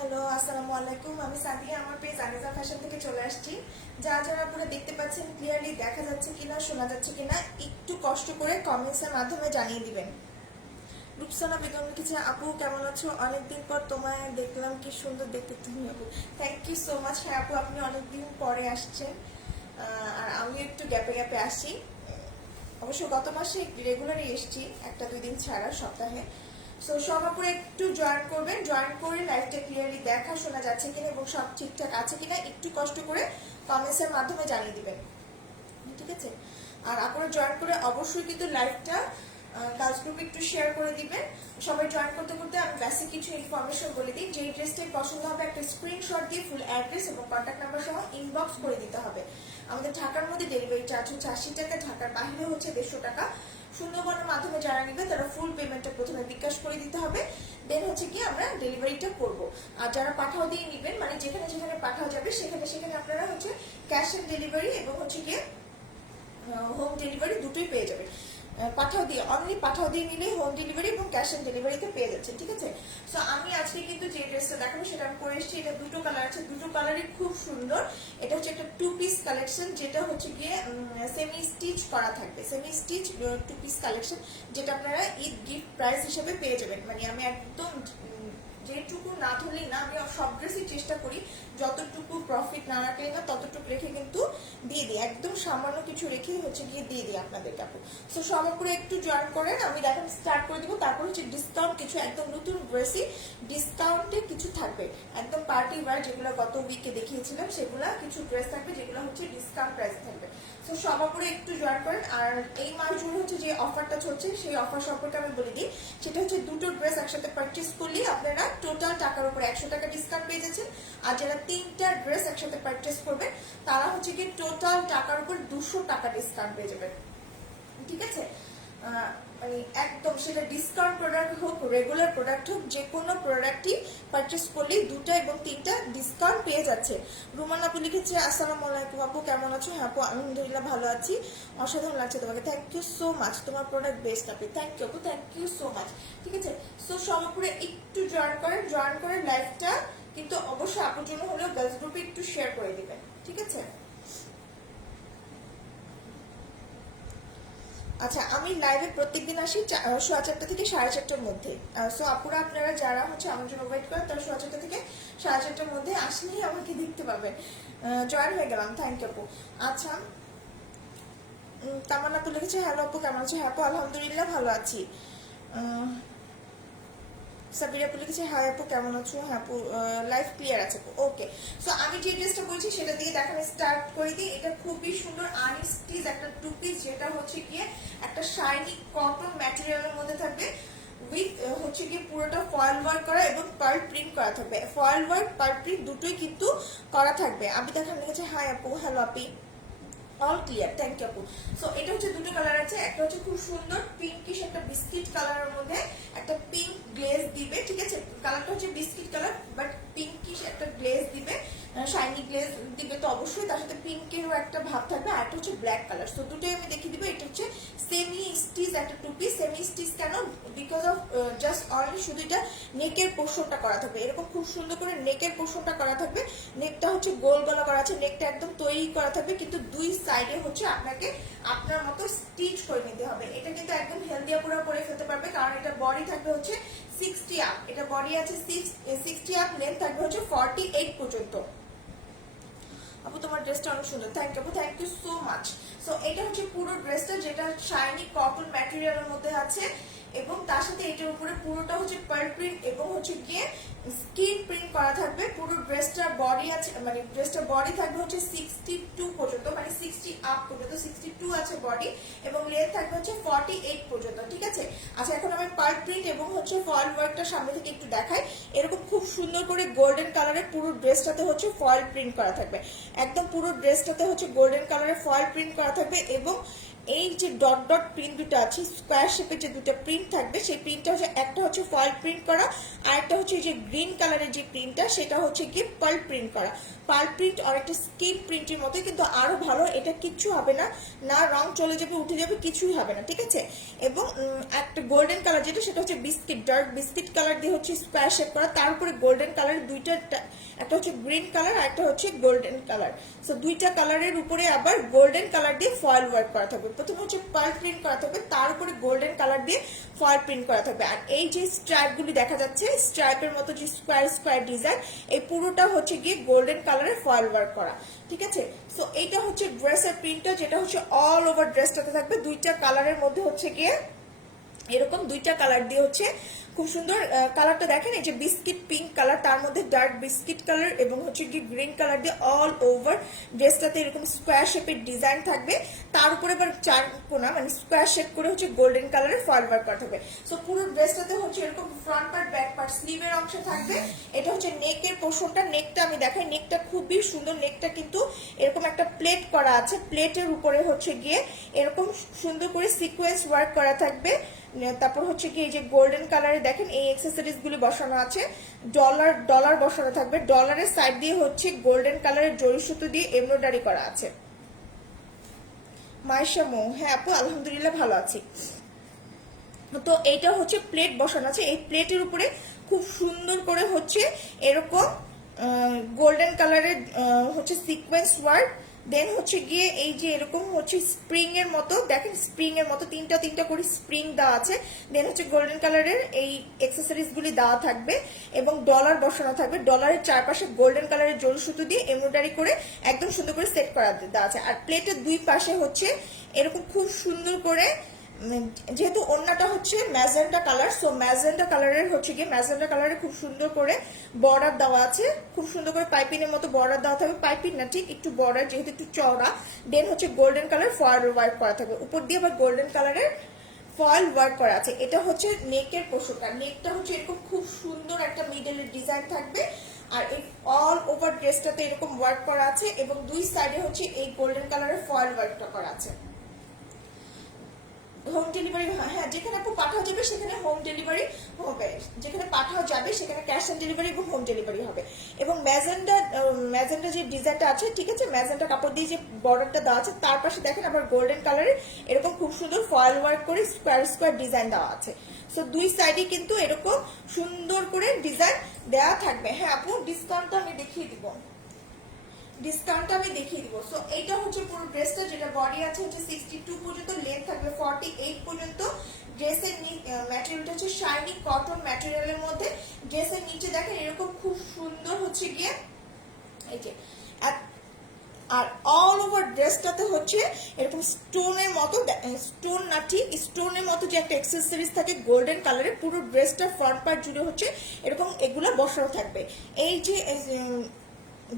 Hello, আসসালামু আলাইকুম। আমি সাদিয়া, আমার পেজ আনিজা ফ্যাশন থেকে চলে আসছি। যারা যারা আপনারা দেখতে পাচ্ছেন ক্লিয়ারলি দেখা যাচ্ছে কিনা, শোনা যাচ্ছে কিনা, একটু কষ্ট করে কমেন্টসের মাধ্যমে জানিয়ে দিবেন। রূপসানা বেগম লিখেছে, আপু কেমন আছো? অনেকদিন পর তোমায় দেখলাম, কি সুন্দর দেখতে তুমি আপু। Thank you so much. হ্যাঁ আপু, আপনি অনেকদিন পরে আসছেন, আর আমি একটু গ্যাপে গ্যাপে আসি। অবশ্য গত মাসে রেগুলারই এসছি, একটা দুই দিন ছাড়া সপ্তাহে। সো সব আপুরা একটু জয়েন করবেন, জয়েন করে লাইভটা ক্লিয়ারলি দেখা শোনা যাচ্ছে কিনা এবং সব ঠিকঠাক আছে কিনা একটু কষ্ট করে কমেন্টসের মাধ্যমে জানিয়ে দিবেন, ঠিক আছে? আর আপনারা জয়েন করে অবশ্যই কিন্তু লাইভটা গার্লস গ্রুপে একটু শেয়ার করে দিবেন। সবাই জয়েন করতে করতে আমি বেসিক কিছু ইনফরমেশন বলে দিই। যে ড্রেসটাই পছন্দ হবে একটা স্ক্রিনশট দিয়ে ফুল অ্যাড্রেস এবং কন্ট্যাক্ট নাম্বার সহ ইনবক্স করে দিতে হবে। আমাদের ঢাকার মধ্যে ডেলিভারি চার্জ হচ্ছে 80 টাকা, ঢাকার বাইরে হচ্ছে 150 টাকা। শূন্যবর্ণের মাধ্যমে যারা নিবে তারা ফুল পেমেন্টটা প্রথমে বিকাশ করে দিতে হবে, দেন হচ্ছে কি আমরা ডেলিভারিটা করব। আর যারা পাঠাও দিয়ে নিবেন, মানে যেখানে যেখানে পাঠাও যাবে সেখানে সেখানে আপনারা হচ্ছে ক্যাশ অন ডেলিভারি এবং হচ্ছে গিয়ে হোম ডেলিভারি দুটোই পেয়ে যাবে। পাঠাও দিয়ে অনলি পাঠাও দিয়ে নিলে হোম ডেলিভারি এবং ক্যাশ অন ডেলিভারিতে পেয়ে যাচ্ছে, ঠিক আছে? সো আমি আজকে কিন্তু যে ড্রেসটা দেখাবো সেটা আমি পরে এসেছি। এটা দুটো কালার আছে, দুটো কালারই খুব সুন্দর। এটা হচ্ছে একটা টু পিস কালেকশন, যেটা হচ্ছে গিয়ে সেমি স্টিচ করা থাকবে, semi stitch two piece collection, যেটা আপনারা ঈদ গিফট প্রাইস হিসেবে পেয়ে যাবেন। মানে আমি একদম যেটুকু না ধরলেই না, আমি সব ড্রেসই চেষ্টা করি যতটুকু প্রফিট না রাখলেই না ততটুকু রেখে কিন্তু দিয়ে দিই, একদম সামান্য কিছু রেখে হচ্ছে গিয়ে দিয়ে দিই আপনাদের কাপড়। সো সবার করে একটু জয়েন করেন, আমি দেখেন স্টার্ট করে দিব। তারপর হচ্ছে ডিসকাউন্ট কিছু একদম নতুন ড্রেসই ডিসকাউন্টে কিছু থাকবে, একদম পার্টি ওয়্যার যেগুলো গত উইকে দেখিয়েছিলাম সেগুলা কিছু ড্রেস থাকবে যেগুলো হচ্ছে ডিসকাউন্ট প্রাইস থাকবে। তো সবার করে একটু জয়েন করেন। আর এই মাস জুড়ে হচ্ছে যে অফারটা চলছে সেই অফার সম্পর্কে আমি বলে দিই। সেটা হচ্ছে দুটো ড্রেস একসাথে পারচেস করলে আপনারা টোটাল টাকার উপরে 100 টাকা ডিসকাউন্ট পেয়ে যাচ্ছেন। আর যারা তিনটা ড্রেস একসাথে পারচেস করবেন তারা হচ্ছে কি টোটাল টাকার উপর 200 টাকা ডিসকাউন্ট পেয়ে যাবেন, ঠিক আছে? মানে একদম সেটা ডিসকাউন্ট প্রোডাক্ট হোক, রেগুলার প্রোডাক্ট হোক, যে কোনো প্রোডাক্টই পারচেস করলেই দুটো এবং তিনটা ডিসকাউন্ট পেয়ে যাচ্ছে। রুমান আপু লিখেছে, আসসালামু আলাইকুম আপু কেমন আছো? হ্যাঁ আপু আলহামদুলিল্লাহ ভালো আছি, অসাধারণ লাগছে তোমাকে, থ্যাংক ইউ সো মাচ, তোমার প্রোডাক্ট বেস্ট আপু, থ্যাংক ইউ আপু, থ্যাংক ইউ সো মাচ, ঠিক আছে? সো সবার পুরো একটু জয়েন করেন, জয়েন করে লাইভটা কিন্তু অবশ্যই আপুর জন্য হলেও গার্লস গ্রুপে একটু শেয়ার করে দিবেন, ঠিক আছে? আচ্ছা, আমি লাইভে প্রত্যেকদিন আসি 4:30 থেকে 4:30টার মধ্যে। সো আপুরা আপনারা যারা হচ্ছে আমার জন্য ওয়েট করেন তারা 4:30 থেকে 4:30টার মধ্যে আসলেই আমাকে দেখতে পাবেন। জয়েন হয়ে গেলাম, থ্যাংক ইউ আপু। আচ্ছা, তামান্না তো লিখেছে, হ্যালো আপু কেমন আছো? হ্যাঁ আপু আলহামদুলিল্লাহ ভালো আছি। সাবিরা আপু লিখেছে, হাই আপু কেমন আছো? হ্যাঁ আপু লাইভ ক্লিয়ার আছে আপু, ওকে। সো আমি যে ড্রেসটা বলছি সেটা দিয়ে দেখানো স্টার্ট করে দিই। এটা খুবই সুন্দর আনস্টিচ একটা টু পিস, যেটা হচ্ছে গিয়ে একটা শাইনি কটন ম্যাটেরিয়ালের মধ্যে থাকবে উইথ হচ্ছে গিয়ে পুরোটা ফয়েল ওয়ার্ক করা এবং পার্ল প্রিন্ট করা থাকবে। ফয়েল ওয়ার্ক পার্ল প্রিন্ট দুটোই কিন্তু করা থাকবে। আমি দেখানো লিখেছে, হাই আপু, hello Api, all clear, thank you আপু। সো এটা হচ্ছে দুটো কালার আছে, একটা হচ্ছে খুব সুন্দর পিঙ্কিশ একটা বিস্কিট কালারের মধ্যে একটা পিঙ্ক গ্লেজ দিবে, ঠিক আছে? কালারটা হচ্ছে বিস্কিট কালার বাট পিঙ্কিশ একটা গ্লেজ দিবে, শাইনি গ্লেজ দিবে তো অবশ্যই, তার সাথে পিঙ্কেরও একটা ভাব থাকবে। আর একটা হচ্ছে ব্ল্যাক কালার। সো দুটোই আমি দেখিয়ে দিব। এটা হচ্ছে সেমি স্টিচ একটা টু পিস। সেমি স্টিচ কেন? বিকজ অফ জাস্ট অনলি শুধু এটা নেকের পোর্শনটা করা থাকবে, এরকম খুব সুন্দর করে নেকের পোর্শনটা করা থাকবে। নেকটা হচ্ছে গোল গলা করা আছে, নেকটা একদম তৈরি করা থাকবে, কিন্তু দুই সাইডে হচ্ছে আপনাকে আপনার মতো স্টিচ করে নিতে হবে। এটা কিন্তু একদম হেলদি আপুরা পরে ফেলতে পারবে, কারণ এটা বডি থাকবে হচ্ছে 60 আপ, এটা বডি আছে 60 আপ, লেন্থ থাকবে হচ্ছে 48 পর্যন্ত। আপু তোমার ড্রেসটা অনেক সুন্দর, থ্যাংক ইউ আপু, thank you so much. So এটা হচ্ছে পুরো ড্রেসটা, যেটা শাইনি কটন ম্যাটেরিয়ালের মধ্যে আছে এবং তার সাথে এটার উপরে পুরোটা হচ্ছে পার্ল প্রিন্ট এবং হচ্ছে গিয়ে স্কিন প্রিন্ট করা থাকবে। পুরো ড্রেসটা বডি আছে, মানে ড্রেসটা বডি থাকবে হচ্ছে 62 পর্যন্ত, মানে 60 আপ পর্যন্ত, 62 আছে বডি এবং লেন্থ থাকবে হচ্ছে 48 পর্যন্ত, ঠিক আছে? আচ্ছা, এখন আমি পার্ল প্রিন্ট এবং হচ্ছে ফয়েল ওয়ার্কটা সামনে থেকে একটু দেখাই। এরকম খুব সুন্দর করে গোল্ডেন কালারের পুরো ড্রেসটাতে হচ্ছে ফয়েল প্রিন্ট করা থাকবে, একদম পুরো ড্রেসটাতে হচ্ছে গোল্ডেন কালারের ফয়েল প্রিন্ট করা থাকবে। এবং এই যে ডট ডট প্রিন্ট দুটো আছে, স্কোয়ার শেপের যে দুটো প্রিন্ট থাকবে, সেই প্রিন্টটা হচ্ছে একটা হচ্ছে ফয়েল প্রিন্ট করা আর একটা হচ্ছে যে গ্রিন কালারের যে প্রিন্টটা সেটা হচ্ছে কি পার্ল প্রিন্ট করা। পার্ল প্রিন্ট অনেকটা স্কিন প্রিন্টের মতো, কিন্তু আরো ভালো, এটা কিচ্ছু হবে না, না রং চলে যাবে উঠে যাবে, কিছুই হবে না, ঠিক আছে। এবং একটা গোল্ডেন কালার যেটা, সেটা হচ্ছে বিস্কিট, ডার্ক বিস্কিট কালার দিয়ে হচ্ছে স্কোয়ার শেপ করা, তার উপরে গোল্ডেন কালার দুইটা, একটা হচ্ছে গ্রিন কালার আর একটা হচ্ছে গোল্ডেন কালার। সো দুইটা কালারের উপরে আবার গোল্ডেন কালার দিয়ে ফয়েল ওয়ার্ক করা থাকবে। প্রথমে হচ্ছে পার্ল প্রিন্ট করা থাকবে, তার উপরে গোল্ডেন কালার দিয়ে ফয়েল প্রিন্ট করা থাকবে। আর এই যে স্ট্রাইপগুলি দেখা যাচ্ছে, স্ট্রাইপের মতো যে স্কোয়ার স্কোয়ার ডিজাইন, এই পুরোটা হচ্ছে গিয়ে গোল্ডেন কালারের ফয়েল ওয়ার্ক করা, ঠিক আছে। সো এইটা হচ্ছে ড্রেসের প্রিন্টটা, যেটা হচ্ছে অল ওভার ড্রেসটাতে থাকবে। দুইটা কালারের মধ্যে হচ্ছে গিয়ে এরকম দুইটা কালার দিয়ে হচ্ছে খুব সুন্দর। কালারটা দেখেন, এই যে বিস্কিট পিঙ্ক কালার, তার মধ্যে ডার্ক বিস্কিট কালার এবং হচ্ছে কি গ্রিন কালার দিয়ে অল ওভার ড্রেসটাতে এরকম স্কোয়ার শেপের ডিজাইন থাকবে। তার উপরে আবার চার কোনা মানে স্কোয়ার শেপ করে হচ্ছে গোল্ডেন কালারের ফয়েল ওয়ার্ক করা থাকবে। সো পুরো ড্রেসটাতে হচ্ছে এরকম ফ্রন্ট পার্ট, ব্যাক পার্ট, স্লিভের অংশ থাকবে। এটা হচ্ছে নেকের পোর্শনটা, নেকটা আমি দেখাই, নেকটা খুবই সুন্দর। নেকটা কিন্তু এরকম একটা প্লেট করা আছে, প্লেটের উপরে হচ্ছে গিয়ে এরকম সুন্দর করে সিকোয়েন্স ওয়ার্ক করা থাকবে। তারপর হচ্ছে কি এই যে গোল্ডেন কালারে দেখেন এই অ্যাকসেসরিজ গুলি বসানো আছে, ডলার ডলার বসানো থাকবে। ডলারের সাইড দিয়ে হচ্ছে গোল্ডেন কালারের জরি সুতো দিয়ে এমব্রয়ডারি করা আছে। মাইশা মৌ, হ্যাঁ আপু আলহামদুলিল্লাহ ভালো আছি। তো এইটা হচ্ছে প্লেট বসানো আছে, এই প্লেটের উপরে খুব সুন্দর করে হচ্ছে এরকম গোল্ডেন কালারের হচ্ছে সিকোয়েন্স ওয়ার্ক। দেন হচ্ছে গিয়ে এই যে এরকম হচ্ছে স্প্রিং এর মতো, দেখেন স্প্রিং এর মতো তিনটা তিনটা করে স্প্রিং দেওয়া আছে। দেন হচ্ছে গোল্ডেন কালারের এই অ্যাকসেসরিজ গুলি দেওয়া থাকবে এবং ডলার বসানো থাকবে। ডলারের চারপাশে গোল্ডেন কালারের জরি সুতো দিয়ে এমব্রয়ডারি করে একদম সুন্দর করে সেট করা দেওয়া আছে। আর প্লেটের দুই পাশে হচ্ছে এরকম খুব সুন্দর করে, যেহেতু ওড়নাটা হচ্ছে ম্যাজেন্টা কালার, সো ম্যাজেন্টা কালারের হচ্ছে গিয়ে ম্যাজেন্টা কালারে খুব সুন্দর করে বর্ডার দেওয়া আছে, খুব সুন্দর করে পাইপিনের মতো বর্ডার দেওয়া থাকবে। পাইপিং না, ঠিক একটু বর্ডার, যেহেতু একটু চওড়া। দেন হচ্ছে গোল্ডেন কালার ফয়েল ওয়ার্ক করা থাকবে, উপর দিয়ে আবার গোল্ডেন কালারের ফয়েল ওয়ার্ক করা আছে। এটা হচ্ছে নেকের পোর্শনটা, নেকটা হচ্ছে এরকম খুব সুন্দর একটা মিডলের ডিজাইন থাকবে। আর এই অল ওভার ড্রেসটাতে এরকম ওয়ার্ক করা আছে এবং দুই সাইডে হচ্ছে এই গোল্ডেন কালারের ফয়েল ওয়ার্কটা করা আছে। হোম ডেলিভারি, হ্যাঁ যেখানে আপু পাঠাও যাবে সেখানে হোম ডেলিভারি হবে, যেখানে পাঠাও যাবে সেখানে ক্যাশ অন ডেলিভারি এবং হোম ডেলিভারি হবে। এবং ম্যাজেন্ডা যে ডিজাইনটা আছে, ঠিক আছে, ম্যাজেন্ডা কাপড় দিয়ে যে বর্ডারটা দেওয়া আছে, তার পাশে দেখেন আবার গোল্ডেন কালারের এরকম খুব সুন্দর ফয়েল ওয়ার্ক করে স্কোয়ার স্কোয়ার ডিজাইন দেওয়া আছে। সো দুই সাইডে কিন্তু এরকম সুন্দর করে ডিজাইন দেওয়া থাকবে। হ্যাঁ আপু ডিসকাউন্টটা আমি দেখিয়ে দিব, ডিসকাউন্ট আমি দেখিয়ে দিব। সো এইটা হচ্ছে পুরো ড্রেসটা, যেটা বডি আছে হচ্ছে 62 পর্যন্ত, লেন্থ থাকবে 48 পর্যন্ত। ড্রেসের ম্যাটেরিয়ালটা হচ্ছে শাইনি কটন ম্যাটেরিয়ালের মধ্যে। ড্রেসের নিচে দেখেন এরকম খুব সুন্দর হচ্ছে গিয়ে এই যে, আর অল ওভার ড্রেসটাতে হচ্ছে এরকম স্টোনের মতো, স্টোন না ঠিক স্টোনের মতো যে একটা অ্যাকসেসরিজ থাকে গোল্ডেন কালারের, পুরো ড্রেসটার ফ্রন্ট পার্ট জুড়ে হচ্ছে এরকম এগুলা বসানো থাকবে। এই যে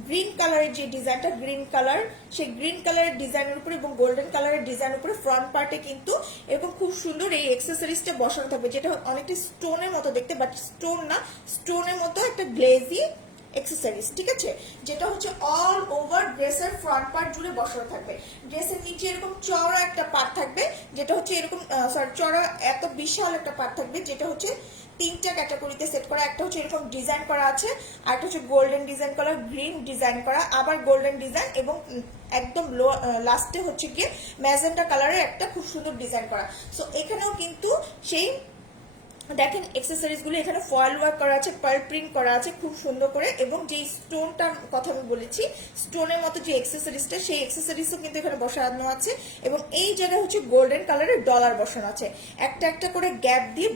গ্রিন কালারের যে ডিজাইনটা, গ্রিন কালার, সেই গ্রিন কালারের ডিজাইনের উপরে এবং গোল্ডেন কালারের ডিজাইনের উপরে ফ্রন্ট পার্টে কিন্তু এরকম খুব সুন্দর এই অ্যাকসেসরিজটা বসানো থাকবে, যেটা অনেকটা স্টোনের মতো দেখতে, বাট স্টোন না, স্টোনের মতো একটা গ্লেজি অ্যাকসেসরিজ, ঠিক আছে, যেটা হচ্ছে অল ওভার ড্রেসের ফ্রন্ট পার্ট জুড়ে বসানো থাকবে। ড্রেসের নিচে এরকম চওড়া একটা পার্ট থাকবে, যেটা হচ্ছে এরকম চওড়া এত বিশাল একটা পার্ট থাকবে, যেটা হচ্ছে তিনটা ক্যাটাগরিতে সেট করা। একটা হচ্ছে এরকম ডিজাইন করা আছে, আর একটা হচ্ছে গোল্ডেন ডিজাইন করা, গ্রিন ডিজাইন করা, আবার গোল্ডেন ডিজাইন, এবং একদম লাস্টে হচ্ছে গিয়ে ম্যাজেন্টা কালারের একটা খুব সুন্দর ডিজাইন করা। সো এখানেও কিন্তু সেই দেখেন অ্যাকসেসরিজ গুলো এখানে ফয়েল ওয়ার্ক করা আছে, পার্ল প্রিন্ট করা আছে খুব সুন্দর করে, এবং যে স্টোনটার কথা আমি বলেছি স্টোনের মতো যে অ্যাকসেসরিজটা, সেই অ্যাকসেসরিজও কিন্তু এখানে বসানো আছে। এবং এই জায়গায় হচ্ছে গোল্ডেন কালারের ডলার বসানো আছে, একটা একটা করে গ্যাপ দিয়ে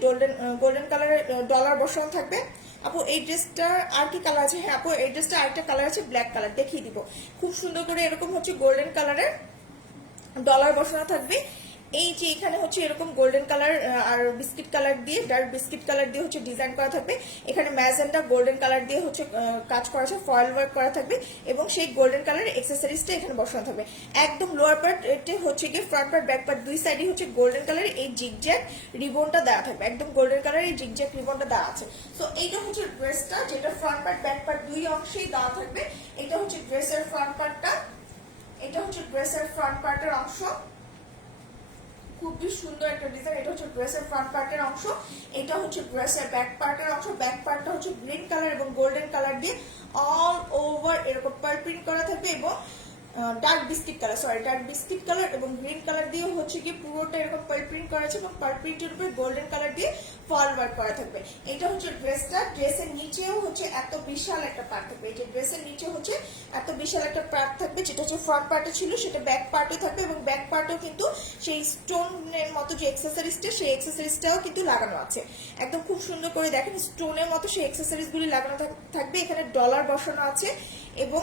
গোল্ডেন কালারের ডলার বসানো থাকবে। আপু এই ড্রেসটার আর কি কালার আছে? হ্যাঁ আপু এই ড্রেসটা আরেকটা কালার আছে, ব্ল্যাক কালার, দেখিয়ে দিব। খুব সুন্দর করে এরকম হচ্ছে গোল্ডেন কালারের ডলার বসানো থাকবে। এই যে এখানে হচ্ছে এরকম গোল্ডেন কালার আর বিস্কিট কালার দিয়ে, ডার্ক বিস্কিট কালার দিয়ে হচ্ছে ডিজাইন করা থাকবে। এখানে ম্যাজেন্টা গোল্ডেন কালার দিয়ে হচ্ছে কাজ করা আছে, ফয়েল ওয়ার্ক করা থাকবে, এবং সেই গোল্ডেন কালার এক্সেসরিজটা এখানে বসানো থাকবে। একদম লোয়ার পার্ট হচ্ছে গিয়ে ফ্রন্ট পার্ট, ব্যাক পার্ট দুই সাইডে হচ্ছে গোল্ডেন কালার এই জিগজ্যাগ রিবনটা দেওয়া থাকবে, একদম গোল্ডেন কালার এই জিগজ্যাগ রিবনটা দেওয়া আছে। সো এইটা হচ্ছে ড্রেসটা, যেটা ফ্রন্ট পার্ট ব্যাক পার্ট দুই অংশেই দেওয়া থাকবে। এটা হচ্ছে ড্রেসের ফ্রন্ট পার্টটা, এটা হচ্ছে ড্রেসের ফ্রন্ট পার্টের অংশ। খুবই সুন্দর একটা ডিজাইন। এটা হচ্ছে ড্রেসের ফ্রন্ট পার্টের অংশ, এটা হচ্ছে ড্রেসের ব্যাক পার্টের অংশ। ব্যাক পার্টটা হচ্ছে গ্রিন কালার এবং গোল্ডেন কালার দিয়ে অল ওভার এরকম পার্ল প্রিন্ট করা থাকবে এবং ডার্ক বিস্কিট কালার এবং গ্রিন কালার দিয়ে হচ্ছে কি পুরোটা এরকম পার্ল প্রিন্ট করা আছে এবং পার্ল প্রিন্টের উপরে গোল্ডেন কালার দিয়ে ফল ওয়ার্ক করা থাকবে। এটা হচ্ছে ড্রেসটা। ড্রেসের নিচেও হচ্ছে এত বিশাল একটা পার্ট থাকবে। এই যে ড্রেসের নিচে হচ্ছে এত বিশাল একটা পার্ট থাকবে, যেটা হচ্ছে ফ্রন্ট পার্টে ছিল সেটা ব্যাক পার্টে থাকবে এবং ব্যাক পার্টেও কিন্তু সেই স্টোনের মতো যে এক্সেসরিজটা সেই এক্সেসরিজটাও কিন্তু লাগানো আছে। একদম খুব সুন্দর করে দেখেন স্টোনের মতো সেই এক্সেসরিজগুলি লাগানো থাকবে। এখানে ডলার বসানো আছে এবং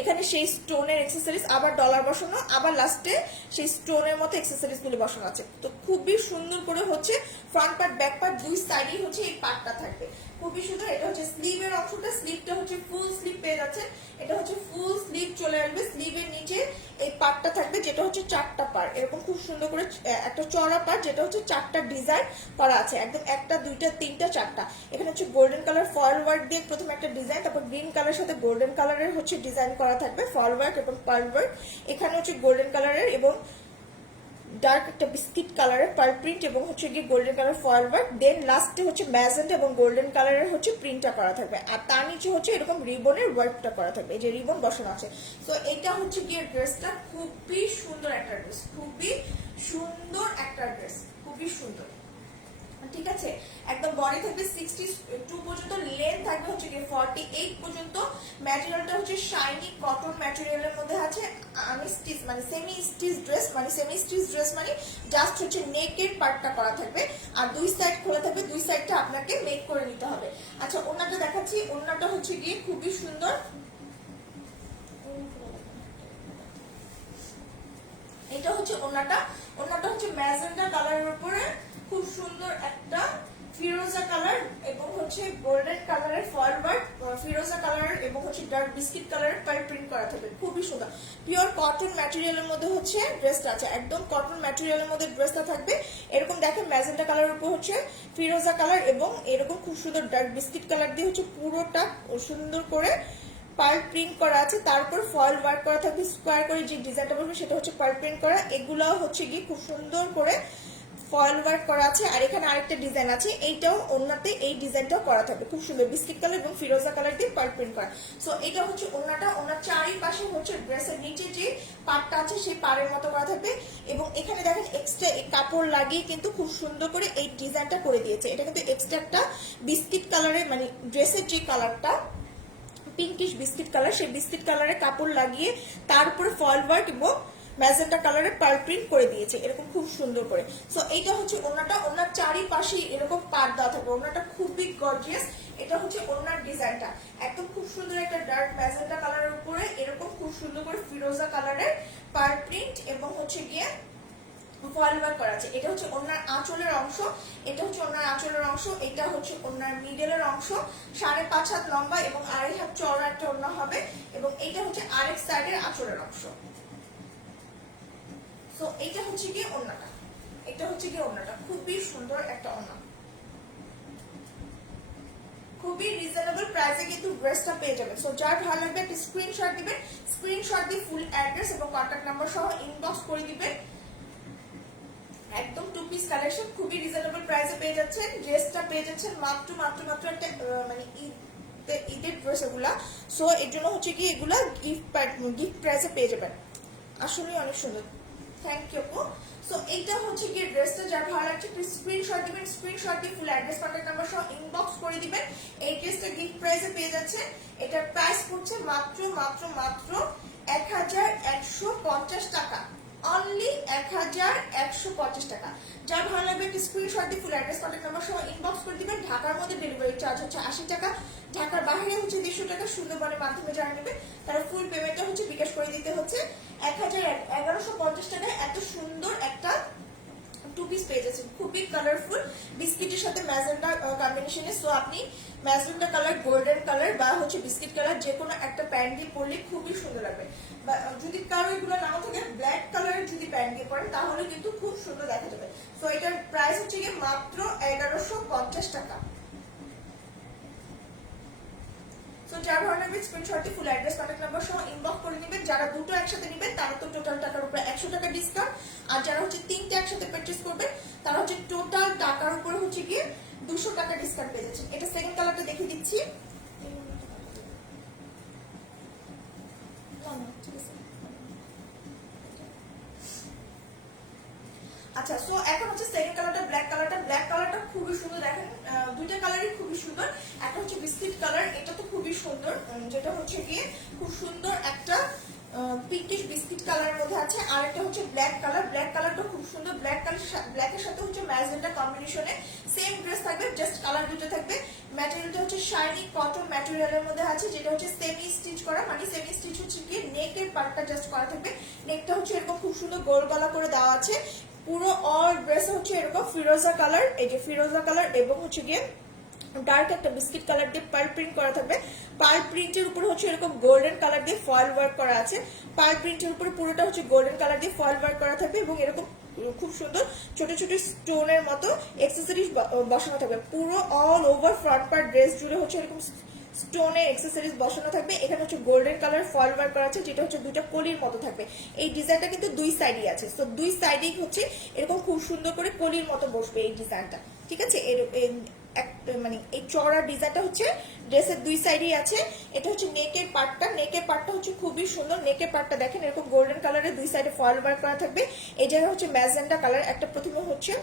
এখানে সেই স্টোনের এক্সেসরিজ, আবার ডলার বসানো, আবার লাস্টে সেই স্টোনের মতো এক্সেসরিজ গুলি বসানো আছে। তো খুবই সুন্দর করে হচ্ছে ফ্রন্ট পার্ট ব্যাক পার্ট দুই সাইডেই হচ্ছে এই পার্টটা থাকবে, খুবই সুন্দর। এটা হচ্ছে স্লিভের অংশটা, স্লিভটা হচ্ছে ফুল স্লিভ পেয়ে যাচ্ছে। এটা হচ্ছে ফুল স্লিভ চলে আসবে, স্লিভের নিচে এই পার্টটা থাকবে যেটা হচ্ছে চারটা পার্ট, এরকম খুব সুন্দর করে একটা চড়া পার্ট যেটা হচ্ছে চারটা ডিজাইন করা আছে, একদম একটা দুইটা তিনটা চারটা। এখানে হচ্ছে গোল্ডেন কালার ফয়েল ওয়ার্ক দিয়ে প্রথমে একটা ডিজাইন, তারপর গ্রিন কালারের সাথে গোল্ডেন কালারের হচ্ছে ডিজাইন করা থাকবে ফয়েল ওয়ার্ক এবং পার্ল ওয়ার্ক। এখানে হচ্ছে গোল্ডেন কালারের এবং ডার্ক একটা বিস্কিট কালারের পার্ল প্রিন্ট এবং হচ্ছে গিয়ে গোল্ডেন কালার ফয়েল ওয়ার্ক। দেন লাস্টে হচ্ছে ম্যাজেন্টা এবং গোল্ডেন কালারের হচ্ছে প্রিন্টটা করা থাকবে, আর তার নিচে হচ্ছে এরকম রিবনের ওয়ার্কটা করা থাকবে, এই যে রিবন বসানো আছে। তো এটা হচ্ছে গিয়ে ড্রেসটা, খুবই সুন্দর একটা ড্রেস, খুবই সুন্দর একটা ড্রেস, খুবই সুন্দর। ঠিক আছে, একদম বডি থাকবে 62 পর্যন্ত, লেন্থ থাকবে হচ্ছে কি 48 পর্যন্ত। ম্যাটেরিয়ালটা হচ্ছে শাইনি কটন ম্যাটেরিয়ালের মধ্যে আছে। আমি স্টিচ মানে সেমি স্টিচ ড্রেস, মানে জাস্ট হচ্ছে নেকের পার্টটা করা থাকবে আর দুই সাইড খোলা থাকবে, দুই সাইডটা আপনাকে মেক করে নিতে হবে। আচ্ছা ওন্নাটা দেখাচ্ছি, ওন্নাটা হচ্ছে গিয়ে খুবই সুন্দর। এটা হচ্ছে ওন্নাটা হচ্ছে ম্যাজেন্টা কালারের উপরে খুব সুন্দর একটা ফিরোজা কালার এবং হচ্ছে গোল্ডেন কালারের ফয়েল ওয়ার্ক, ফিরোজা কালারের এবং হচ্ছে ডার্ক বিস্কিট কালারের পার্ল প্রিন্ট করা থাকবে, খুবই সুন্দর। পিওর কটন ম্যাটেরিয়ালের মধ্যে হচ্ছে ড্রেসটা আছে, একদম কটন ম্যাটেরিয়ালের মধ্যে ড্রেসটা থাকবে। এরকম দেখেন ম্যাজেন্টা কালারের উপর হচ্ছে ফিরোজা কালার এবং এরকম খুব সুন্দর ডার্ক বিস্কিট কালার দিয়ে হচ্ছে পুরোটা সুন্দর করে পার্ল প্রিন্ট করা আছে, তারপর ফয়েল ওয়ার্ক করা থাকবে স্কোয়ার করে, যে ডিজাইনটা বলবে সেটা হচ্ছে পার্ল প্রিন্ট করা। এগুলো হচ্ছে গিয়ে খুব সুন্দর করে ফয়েল ওয়ার্ক করা আছে। আর এখানে আরেকটা ডিজাইন আছে, এইটাও ওন্নাতে এই ডিজাইনটাও করা থাকবে, খুব সুন্দর বিস্কিট কালার এবং ফিরোজা কালার দিয়ে পার্ল প্রিন্ট করা। সো এটা হচ্ছে ওন্নাটা, ওন্নার চারিপাশে হচ্ছে ড্রেসের নিচে যে পার্টটা আছে সেই পাড়ের মতো করা থাকবে এবং এখানে দেখেন এক্সট্রা কাপড় লাগিয়ে কিন্তু খুব সুন্দর করে এই ডিজাইনটা করে দিয়েছে। এটা কিন্তু এক্সট্রা একটা বিস্কিট কালারের মানে ড্রেসের যে কালারটা পিঙ্কিশ বিস্কিট কালার, সেই বিস্কিট কালারের কাপড় লাগিয়ে তার উপরে ফয়েল ওয়ার্ক এবং ম্যাজেন্টা কালারের পার্ল প্রিন্ট করে দিয়েছে এরকম খুব সুন্দর করে। সো এইটা হচ্ছে ওন্নাটা, ওন্নার চারিপাশে এরকম পার্ট দেওয়া থাকবে, ওন্নাটা খুবই গর্জিয়াস। এটা হচ্ছে ওন্নার ডিজাইনটা, একদম খুব সুন্দর একটা ডার্ক ম্যাজেন্টা কালারের উপরে এরকম খুব সুন্দর করে ফিরোজা কালারের পার্ল প্রিন্ট এবং হচ্ছে গিয়ে ফয়েল ওয়ার্ক করা আছে। এটা হচ্ছে ওন্নার আঁচলের অংশ, এটা হচ্ছে ওন্নার আঁচলের অংশ, এটা হচ্ছে ওন্নার মিডলের অংশ, 5.5 হাত লম্বা এবং 2.5 হাত চওড়া একটা ওন্না হবে এবং এটা হচ্ছে আরেক সাইডের আঁচলের অংশ। সো এটা হচ্ছে গিয়ে ওন্নাটা, এটা হচ্ছে গিয়ে ওন্নাটা, খুবই সুন্দর একটা ওন্না, খুবই রিজনেবল প্রাইসে কিন্তু ড্রেসটা পেয়ে যাবেন। সো যার ভালো লাগবে একটা স্ক্রিনশট দিবেন, স্ক্রিনশট দিয়ে ফুল অ্যাড্রেস এবং কন্ট্যাক্ট নাম্বার সহ ইনবক্স করে দিবেন। একদম টু পিস কালেকশন, খুবই রিজনেবল প্রাইসে পেয়ে যাচ্ছেন। ড্রেসটা পেয়ে যাচ্ছেন মাত্র একটা মানে ঈদের ড্রেস এগুলা। সো এর জন্য হচ্ছে কি এগুলা গিফট প্রাইসে পেয়ে যাবেন, আসলে অনেক সুন্দর। থ্যাংক ইউ আপু। সো এইটা হচ্ছে কি ড্রেসটা, যার ভালো লাগছে প্লিজ স্ক্রিনশট দিবেন, স্ক্রিনশট দিয়ে ফুল অ্যাড্রেস কন্ট্যাক্ট নাম্বার সহ ইনবক্স করে দিবেন। এই ড্রেসটা গিফট প্রাইসে পেয়ে যাচ্ছে, এটার প্রাইস পড়ছে মাত্র 1150 টাকা, অনলি 1150 টাকা। যার ভালো লাগবে একটা স্ক্রিনশট দিয়ে ফুল অ্যাড্রেস কন্ট্যাক্ট নাম্বার সহ ইনবক্স করে দিবেন। ঢাকার মধ্যে ডেলিভারি চার্জ হচ্ছে 80 টাকা, ঢাকার বাইরে হচ্ছে 150 টাকা। সুন্দরবনের মাধ্যমে যারা নেবে তারা ফুল পেমেন্টটা হচ্ছে বিকাশ করে দিতে হচ্ছে 1150 টাকায়। এত সুন্দর একটা টু পিস পেয়ে যাচ্ছেন, খুবই কালারফুল বিস্কিটের সাথে ম্যাজেন্টা কম্বিনেশনে। সো আপনি ম্যাজেন্টা কালার, গোল্ডেন কালার বা হচ্ছে বিস্কিট কালার যে কোনো একটা প্যান্ট দিয়ে পরলে খুবই সুন্দর লাগবে। বা যদি কারো এগুলো নাও থাকে ব্ল্যাক কালারের যদি প্যান্ট দিয়ে পরেন তাহলে কিন্তু খুব সুন্দর দেখা যাবে। সো এটার প্রাইস হচ্ছে গিয়ে মাত্র 1150 টাকা। তো সো যার ভালো লাগবে স্ক্রিনশটে ফুল অ্যাড্রেস কন্ট্যাক্ট নাম্বার সহ ইনবক্স করে নেবেন। যারা দুটো একসাথে নেবেন তারা তো টোটাল টাকার উপরে 100 টাকা ডিসকাউন্ট, আর যারা হচ্ছে তিনটে একসাথে পারচেজ করবে তারা হচ্ছে টোটাল টাকার উপরে হচ্ছে গিয়ে 200 টাকা ডিসকাউন্ট পেয়ে যাচ্ছেন। এটা সেকেন্ড কালারটা দেখিয়ে দিচ্ছি। আচ্ছা, সো এখন হচ্ছে সেকেন্ড কালারটা ব্ল্যাক কালারটা খুবই সুন্দর। দেখেন দুইটা কালারই খুবই সুন্দর। একটা হচ্ছে বিস্কিট কালার, এটা তো খুবই সুন্দর, যেটা হচ্ছে গিয়ে খুব সুন্দর একটা পিঙ্কিশ বিস্কিট কালারের মধ্যে আছে। আর একটা হচ্ছে ব্ল্যাক কালারটা খুব সুন্দর। ব্ল্যাকের সাথে হচ্ছে ম্যাজেন্টা কম্বিনেশনে সেম ড্রেস থাকবে, জাস্ট কালার দুটো থাকবে। ম্যাটেরিয়ালটা হচ্ছে শাইনি কটন ম্যাটেরিয়ালের মধ্যে আছে, যেটা হচ্ছে সেমি স্টিচ করা, মানে সেমি স্টিচ হচ্ছে কি নেকের পার্টটা জাস্ট করা থাকবে। নেকটা হচ্ছে এরকম খুব সুন্দর গোল গলা করে দেওয়া আছে। পুরো অল ড্রেস হচ্ছে এরকম ফিরোজা কালার, এই যে ফিরোজা কালার এবং হচ্ছে গিয়ে ডার্ক একটা বিস্কিট কালার দিয়ে পার্ল প্রিন্ট করা থাকবে। পার্ল প্রিন্টের উপরে হচ্ছে এরকম গোল্ডেন কালার দিয়ে ফয়েল ওয়ার্ক করা আছে। পার্ল প্রিন্টের উপরে পুরোটা হচ্ছে গোল্ডেন কালার দিয়ে ফয়েল ওয়ার্ক করা থাকবে এবং এরকম খুব সুন্দর ছোট ছোট স্টোনের মতো অ্যাক্সেসরিজ বসানো থাকবে। পুরো all over front part dress জুড়ে হচ্ছে এরকম স্টোনের অ্যাক্সেসরিজ বসানো থাকবে। এখানে হচ্ছে গোল্ডেন কালার ফয়েল ওয়ার্ক করা আছে, যেটা হচ্ছে দুইটা কলির মতো থাকবে। এই ডিজাইনটা কিন্তু দুই সাইডই আছে, তো দুই সাইডেই হচ্ছে এরকম খুব সুন্দর করে কলির মতো বসবে এই ডিজাইনটা। ঠিক আছে, মানে এই চওড়া ডিজাইনটা হচ্ছে ড্রেসের দুই সাইডেই আছে। এটা হচ্ছে নেকের পার্টটা হচ্ছে খুবই সুন্দর। নেকের পার্টটা দেখেন এরকম গোল্ডেন কালারের দুই সাইডে ফয়েল ওয়ার্ক করা থাকবে। এই জায়গায় হচ্ছে ম্যাজেন্টা কালার, একটা প্রথমে হচ্ছে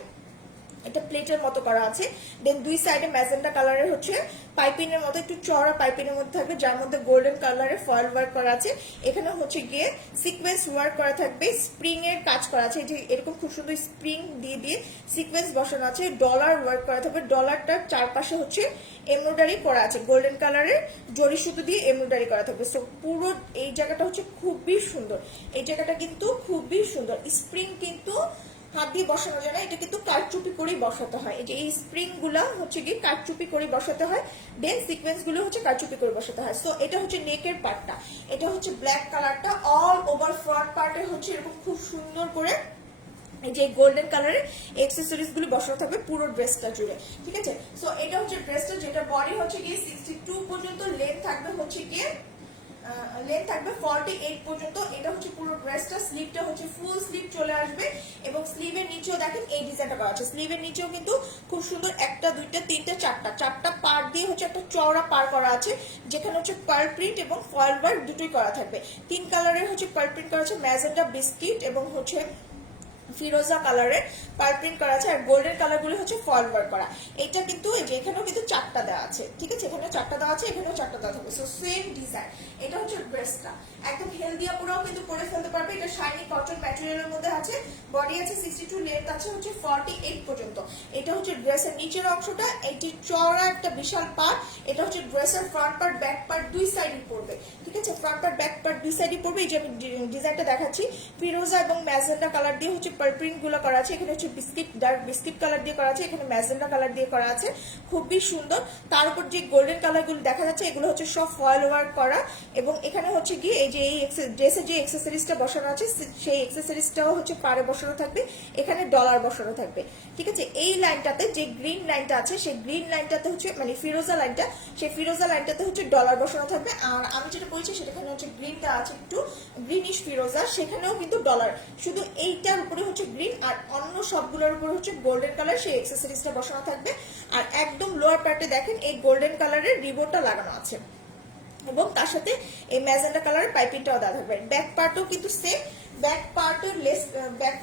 এটা প্লেটের মতো করা আছে, দেন দুই সাইডে ম্যাজেন্টা কালারের হচ্ছে পাইপিনের মতো একটু চওড়া পাইপিনের মধ্যে থাকবে, যার মধ্যে গোল্ডেন কালারের ফয়েল ওয়ার্ক করা আছে। এখানে হচ্ছে গিয়ে সিকোয়েন্স ওয়ার্ক করা থাকবে, স্প্রিং এর কাজ করা আছে, যে এরকম খুব সুন্দর স্প্রিং দিয়ে দিয়ে সিকোয়েন্স বসানো আছে। ডলার ওয়ার্ক করা থাকবে, ডলারটার চারপাশে হচ্ছে এমব্রয়ডারি করা আছে, গোল্ডেন কালারের জরি সুতো দিয়ে এমব্রয়ডারি করা থাকবে। সো পুরো এই জায়গাটা হচ্ছে খুবই সুন্দর, এই জায়গাটা কিন্তু খুবই সুন্দর। স্প্রিং কিন্তু হাত দিয়ে বসানো যায় না, এটা কিন্তু কারচুপি করেই বসাতে হয়। এই যে এই স্প্রিং গুলা হচ্ছে গিয়ে কারচুপি করে বসাতে হয়, দেন সিকোয়েন্স গুলো হচ্ছে কারচুপি করে বসাতে হয়। সো এটা হচ্ছে নেকের পার্টটা, এটা হচ্ছে ব্ল্যাক কালারটা। অল ওভার ফ্রন্ট পার্টে হচ্ছে এরকম খুব সুন্দর করে এই যে গোল্ডেন কালারের অ্যাকসেসরিজ গুলো বসানো থাকবে পুরো ড্রেসটা জুড়ে। ঠিক আছে, সো এটা হচ্ছে ড্রেসটা, যেটা বডি হচ্ছে গিয়ে 62 পর্যন্ত, লেন্থ থাকবে হচ্ছে গিয়ে 48 পর্যন্ত। এটা হচ্ছে পুরো ড্রেসটা। স্লিভটা হচ্ছে ফুল স্লিভ চলে আসবে এবং স্লিভের নিচেও দেখেন এই ডিজাইনটা করা আছে। স্লিভের নিচেও কিন্তু খুব সুন্দর একটা দুইটা তিনটা চারটা পার দিয়ে হচ্ছে একটা চওড়া পার করা আছে, যেখানে হচ্ছে পার্ল প্রিন্ট এবং ফয়েল ওয়ার্ক দুটোই করা থাকবে। তিন কালারের হচ্ছে পার্ল প্রিন্ট করা আছে, ম্যাজেন্টা বিস্কিট এবং হচ্ছে ফিরোজা কালারের পার্ল প্রিন্ট করা আছে, আর গোল্ডেন কালার গুলো হচ্ছে ফয়েল ওয়ার্ক করা। এটা কিন্তু এই যে এখানেও কিন্তু চারটা দেওয়া আছে। ঠিক আছে, এখানেও চারটা দেওয়া আছে, এখানেও চারটা দেওয়া থাকবে। So same design. এটা হচ্ছে ড্রেসটা একদম হেলদি আপুরাও কিন্তু পরে ফেলতে পারবে। এটা শাইনি কটন ম্যাটেরিয়ালের মধ্যে আছে, বডি আছে 62, লেন্থ আছে হচ্ছে 48 পর্যন্ত। এটা হচ্ছে ড্রেসের নিচের অংশটা, এটি চওড়া একটা বিশাল পার্ট। এটা হচ্ছে ড্রেসের ফ্রন্ট পার্ট ব্যাক পার্ট দুই সাইডই পড়বে। ঠিক আছে, ফ্রন্ট পার্ট ব্যাক পার্ট দুই সাইডই পড়বে। এই যে আমি ডিজাইনটা দেখাচ্ছি, ফিরোজা এবং ম্যাজেন্টা কালার দিয়ে হচ্ছে পার্ল প্রিন্ট গুলো করা আছে। এখানে হচ্ছে ডার্ক বিস্কিট কালার দিয়ে করা আছে, এখানে ম্যাজেন্টা কালার দিয়ে করা আছে, খুবই সুন্দর। তার উপর যে গোল্ডেন কালার গুলো দেখা যাচ্ছে এগুলো হচ্ছে সব ফয়েল ওয়ার্ক করা। এবং এখানে হচ্ছে গিয়ে এই যে এই ড্রেসের যে অ্যাকসেসরিজটা বসানো আছে সেই অ্যাকসেসরিজটাও হচ্ছে পারে বসানো থাকবে, এখানে ডলার বসানো থাকবে। ঠিক আছে, এই লাইনটাতে যে গ্রিন লাইনটা আছে সেই গ্রিন লাইনটাতে হচ্ছে মানে ফিরোজা লাইনটা, সেই ফিরোজা লাইনটাতে হচ্ছে ডলার বসানো থাকবে। আর আমি যেটা বলছি সেখানে হচ্ছে গ্রিনটা আছে একটু গ্রিনিশ ফিরোজা, সেখানেও কিন্তু ডলার, শুধু এইটার উপরে হচ্ছে গ্রিন আর অন্য সবগুলোর উপরে হচ্ছে গোল্ডেন কালার সেই অ্যাকসেসরিজটা বসানো থাকবে। আর একদম লোয়ার পার্টে দেখেন এই গোল্ডেন কালারের রিবনটা লাগানো আছে এবং তার সাথে এই ম্যাজেন্টা কালারের পাইপিংটাও দেওয়া থাকবে। ব্যাক পার্টও কিন্তু সেম, ব্যাক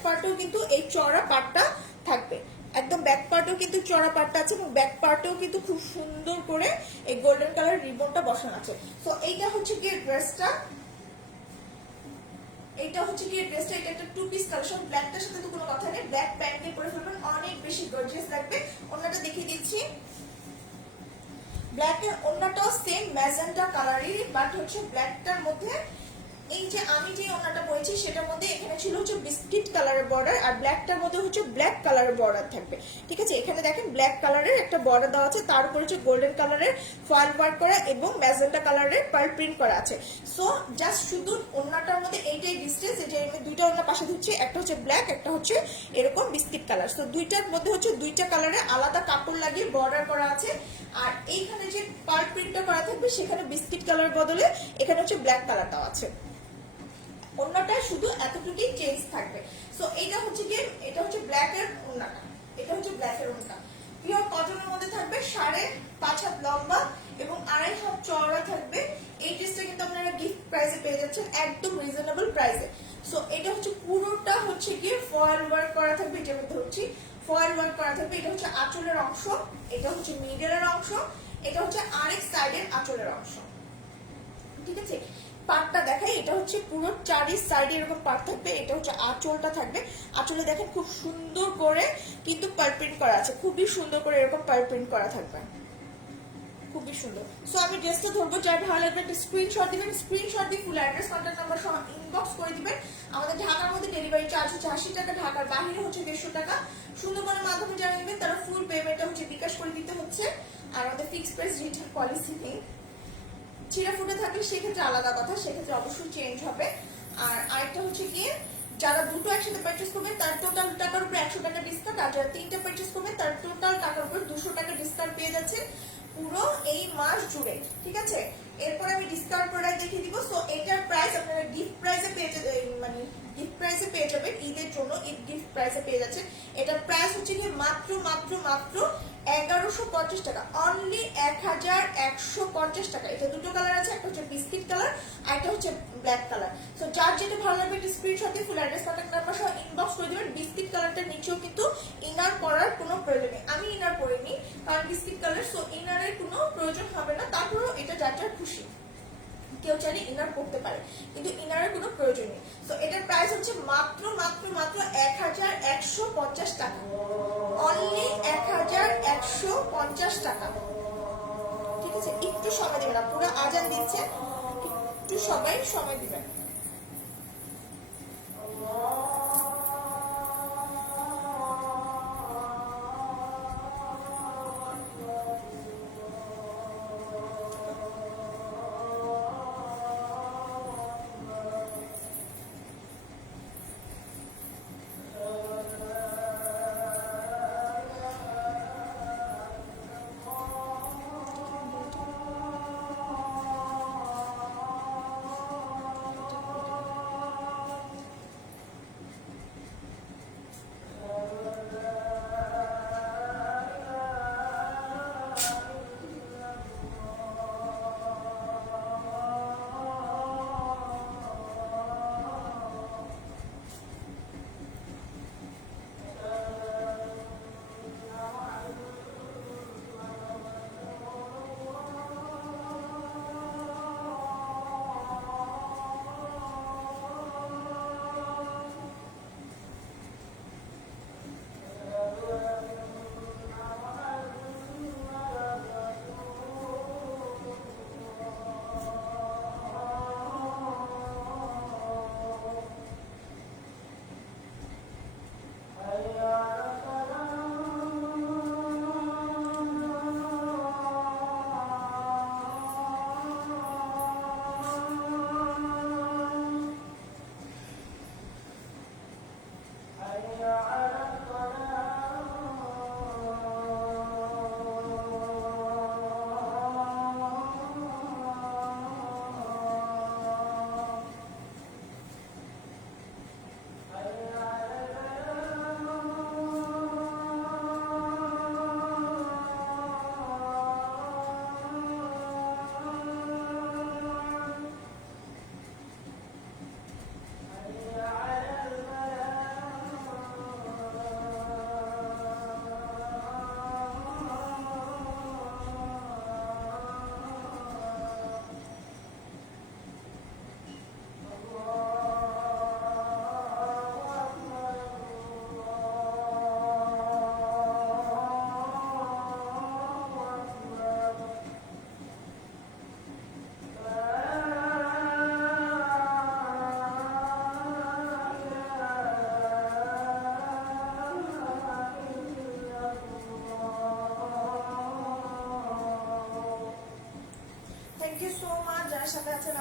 পার্টেও কিন্তু এই চওড়া পার্টটা থাকবে, একদম ব্যাক পার্টেও কিন্তু চওড়া পার্টটা আছে এবং ব্যাক পার্টেও কিন্তু খুব সুন্দর করে এই গোল্ডেন কালার রিবনটা বসানো আছে। তো এইটা হচ্ছে গিয়ে ড্রেসটা, এটা হচ্ছে কি ড্রেসটা, এটা একটা টু পিস কালেকশন। ব্ল্যাকটার সাথে তো কোনো কথা নেই, ব্ল্যাক প্যান্ট দিয়ে পরে ফেলবেন, অনেক বেশি গর্জিয়াস লাগবে। ওন্নাটা দেখিয়ে দিচ্ছি, ব্ল্যাক এর ওন্নাটাও সেম ম্যাজেন্টা কালারই, বাট হচ্ছে ব্ল্যাকটার মধ্যে এই যে আমি যে ওনাটা পরেছি সেটার মধ্যে এখানে ছিল হচ্ছে বিস্কিট কালারের বর্ডার, আর ব্ল্যাকটার মধ্যে হচ্ছে ব্ল্যাক কালারের বর্ডার থাকবে। ঠিক আছে, এখানে দেখেন ব্ল্যাক কালারের একটা বর্ডার দেওয়া আছে, তার উপর হচ্ছে গোল্ডেন কালারের ফয়েল ওয়ার্ক করা এবং ম্যাজেন্টা কালারের পার্ল প্রিন্ট করা আছে। সো জাস্ট শুধু ওনাটার মধ্যে এইটাই ডিস্টেন্স, যে আমি দুইটা ওনার পাশে দিচ্ছি, একটা হচ্ছে ব্ল্যাক, একটা হচ্ছে এরকম বিস্কিট কালার। সো দুইটার মধ্যে হচ্ছে দুইটা কালারে আলাদা কাপড় লাগিয়ে বর্ডার করা আছে। আর এইখানে যে পার্ল প্রিন্টটা করা থাকবে সেখানে বিস্কিট কালার বদলে এখানে হচ্ছে ব্ল্যাক কালার দেওয়া আছে। ওন্নাটা শুধু এতটুকুই চেঞ্জ থাকবে। সো এটা হচ্ছে কি, এটা হচ্ছে ব্ল্যাক এর ওন্নাটা, এটা হচ্ছে ব্ল্যাক এর ওন্না। পিওর কটনের মধ্যে থাকবে, 5.5 হাত লম্বা এবং 2.5 হাত চওড়া থাকবে। এই ড্রেসটা কিন্তু আপনারা গিফট প্রাইসে পেয়ে যাচ্ছেন, একদম রিজনেবল প্রাইসে। সো এটা হচ্ছে পুরোটা হচ্ছে কি ফয়েল ওয়ার্ক করা থাকবে, এটার মধ্যে হচ্ছে ফয়েল ওয়ার্ক করা থাকবে। এটা হচ্ছে আঁচলের অংশ, এটা হচ্ছে মিডলের অংশ, এটা হচ্ছে আরেক সাইডের আঁচলের অংশ। ঠিক আছে, পার্টটা দেখাই, এটা হচ্ছে পুরো চারি সাইডে এরকম পার্ট থাকবে। এটা হচ্ছে আঁচলটা থাকবে, আঁচলে দেখেন খুব সুন্দর করে কিন্তু পার্ল প্রিন্ট করা আছে, খুবই সুন্দর করে এরকম পার্ল প্রিন্ট করা থাকবে, খুবই সুন্দর। সো আমি ড্রেসটা ধরবো, যার ভালো লাগবে একটা স্ক্রিনশট দিবেন, স্ক্রিনশট দিয়ে ফুল অ্যাড্রেস কন্ট্যাক্ট নাম্বার সহ ইনবক্স করে দিবেন। আমাদের ঢাকার মধ্যে ডেলিভারি চার্জ হচ্ছে 80 টাকা, ঢাকার বাইরে হচ্ছে 150 টাকা। সুন্দরবনের মাধ্যমে যারা নেবেন তারা ফুল পেমেন্টটা হচ্ছে বিকাশ করে দিতে হচ্ছে। আর আমাদের ফিক্সড প্রাইস রিটেল পলিসি নেই, ছিঁড়া ফুটে থাকলে সেক্ষেত্রে আলাদা কথা, সেক্ষেত্রে অবশ্যই চেঞ্জ হবে। আর আরেকটা হচ্ছে গিয়ে যারা দুটো একসাথে পারচেস করবেন তার টোটাল টাকার উপরে 100 টাকা ডিসকাউন্ট, আর যারা তিনটা পারচেস করবেন তার টোটাল টাকার উপরে 200 টাকা ডিসকাউন্ট পেয়ে যাচ্ছে পুরো এই মাস জুড়ে। ঠিক আছে, এরপর আমি ডিসকাউন্ট প্রোডাক্ট দেখিয়ে দিব। সো এটার প্রাইস আপনারা গিফট প্রাইসে পেয়ে মানে গিফট প্রাইসে পেয়ে যাবেন, ঈদের জন্য ঈদ গিফট প্রাইসে পেয়ে যাচ্ছে। এটার প্রাইস হচ্ছে গিয়ে মাত্র মাত্র মাত্র 1150 টাকা, অনলি 1150 টাকা। এটা দুটো কালার আছে, একটা হচ্ছে বিস্কিট কালার আর একটা হচ্ছে ব্ল্যাক কালার। সো যার যেটা ভালো লাগবে একটা স্ক্রিনশট দিয়ে ফুল অ্যাড্রেস কন্ট্যাক্ট নাম্বার সহ ইনবক্স করে দিবেন। বিস্কিট কালারটার নিচেও কিন্তু ইনার পরার কোনো প্রয়োজন নেই, আমি ইনার পরিনি কারণ বিস্কিট কালার, সো ইনারের কোনো প্রয়োজন হবে না। তারপরেও এটা যার যার খুশি, কেউ চাইলে ইনার পড়তে পারে কিন্তু ইনারের কোনো প্রয়োজন নেই। সো এটার প্রাইস হচ্ছে মাত্র মাত্র মাত্র 1150 টাকা, অনলি 1150 টাকা। ঠিক আছে, একটু সময় দেবেন, পুরো আজান দিচ্ছে, একটু সবাই সময় দিবেন।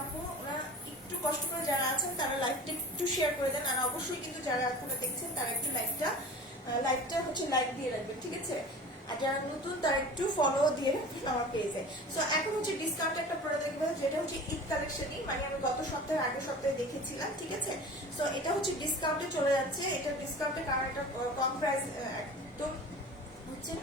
আপু, ওরা একটু কষ্ট করে যারা আছেন তারা লাইভটা একটু শেয়ার করে দেন, আর অবশ্যই কিন্তু যারা আপনারা দেখছেন তারা একটু লাইভটা হচ্ছে লাইক দিয়ে রাখবেন, ঠিক আছে? আর যারা নতুন তারা একটু ফলো দিয়ে রাখবেন আমার পেজে। সো এখন হচ্ছে ডিসকাউন্ট একটা প্রোডাক্ট দেখবো, যেটা হচ্ছে ঈদ কালেকশনই, মানে আমি গত সপ্তাহে আগের সপ্তাহে দেখেছিলাম, ঠিক আছে? সো এটা হচ্ছে ডিসকাউন্টে চলে যাচ্ছে। এটা ডিসকাউন্টে কারণ এটা কম প্রাইস, একদম হচ্ছে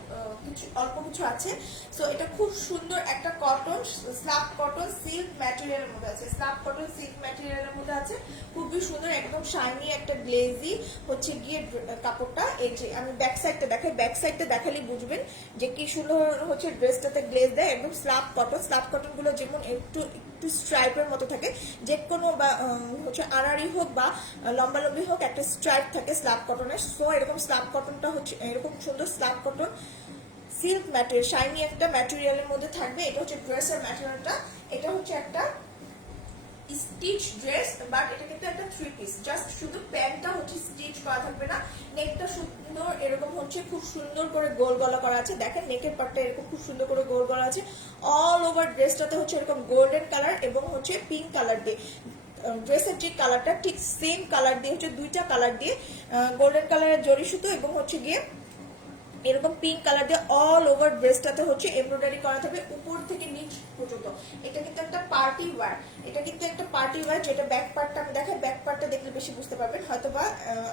কিছু অল্প কিছু আছে। সো এটা খুব সুন্দর একটা কটন, স্ল্যাব কটন সিল্ক ম্যাটেরিয়ালের মধ্যে আছে, স্ল্যাব কটন সিল্ক ম্যাটেরিয়ালের মধ্যে আছে, খুবই সুন্দর, একদম শাইনি একটা গ্লেজি হচ্ছে গিয়ে কাপড়টা। এই যে আমি ব্যাক সাইডটা দেখাই, ব্যাক সাইডটা দেখালেই বুঝবেন যে কি সুন্দর হচ্ছে ড্রেসটাতে গ্লেজ দেয়। একদম স্ল্যাব কটন গুলো যেমন একটু একটু স্ট্রাইপের মতো থাকে, যে কোনো বা হচ্ছে আড়াআড়ি হোক বা লম্বালম্বি হোক, একটা স্ট্রাইপ থাকে স্ল্যাব কটনের। সো এরকম স্ল্যাব কটনটা হচ্ছে এরকম সুন্দর slab cotton silk material, shiny একটা ম্যাটেরিয়ালের মধ্যে থাকবে। এটা হচ্ছে ড্রেসের ম্যাটেরিয়ালটা। এটা হচ্ছে একটা স্টিচ ড্রেস, বাট এটা কিন্তু একটা 3 পিস, জাস্ট শুধু প্যান্টটা হচ্ছে স্টিচ করা থাকবে না, নেকটা সুন্দর এরকম হচ্ছে খুব সুন্দর করে গোল গলা করা আছে। দেখেন নেকের পার্টটা এরকম খুব সুন্দর করে গোল গলা আছে। অল ওভার ড্রেসটাতে হচ্ছে এরকম গোল্ডেন কালার এবং হচ্ছে পিঙ্ক কালার দিয়ে, ড্রেসের যে কালারটা ঠিক সেম কালার দিয়ে হচ্ছে দুইটা কালার দিয়ে গোল্ডেন কালারের জড়ি সুতো এবং হচ্ছে গিয়ে এরকম পিঙ্ক কালার দিয়ে অল ওভার ড্রেসটাতে হচ্ছে এমব্রয়ডারি করা থাকবে উপর থেকে নিচ পর্যন্ত। এটা কিন্তু একটা পার্টি ওয়্যার, এটা কিন্তু একটা পার্টি ওয়্যার। যেটা ব্যাক পার্টটা আমি দেখাই, ব্যাক পার্টটা দেখলে বেশি বুঝতে পারবেন। হয়তোবা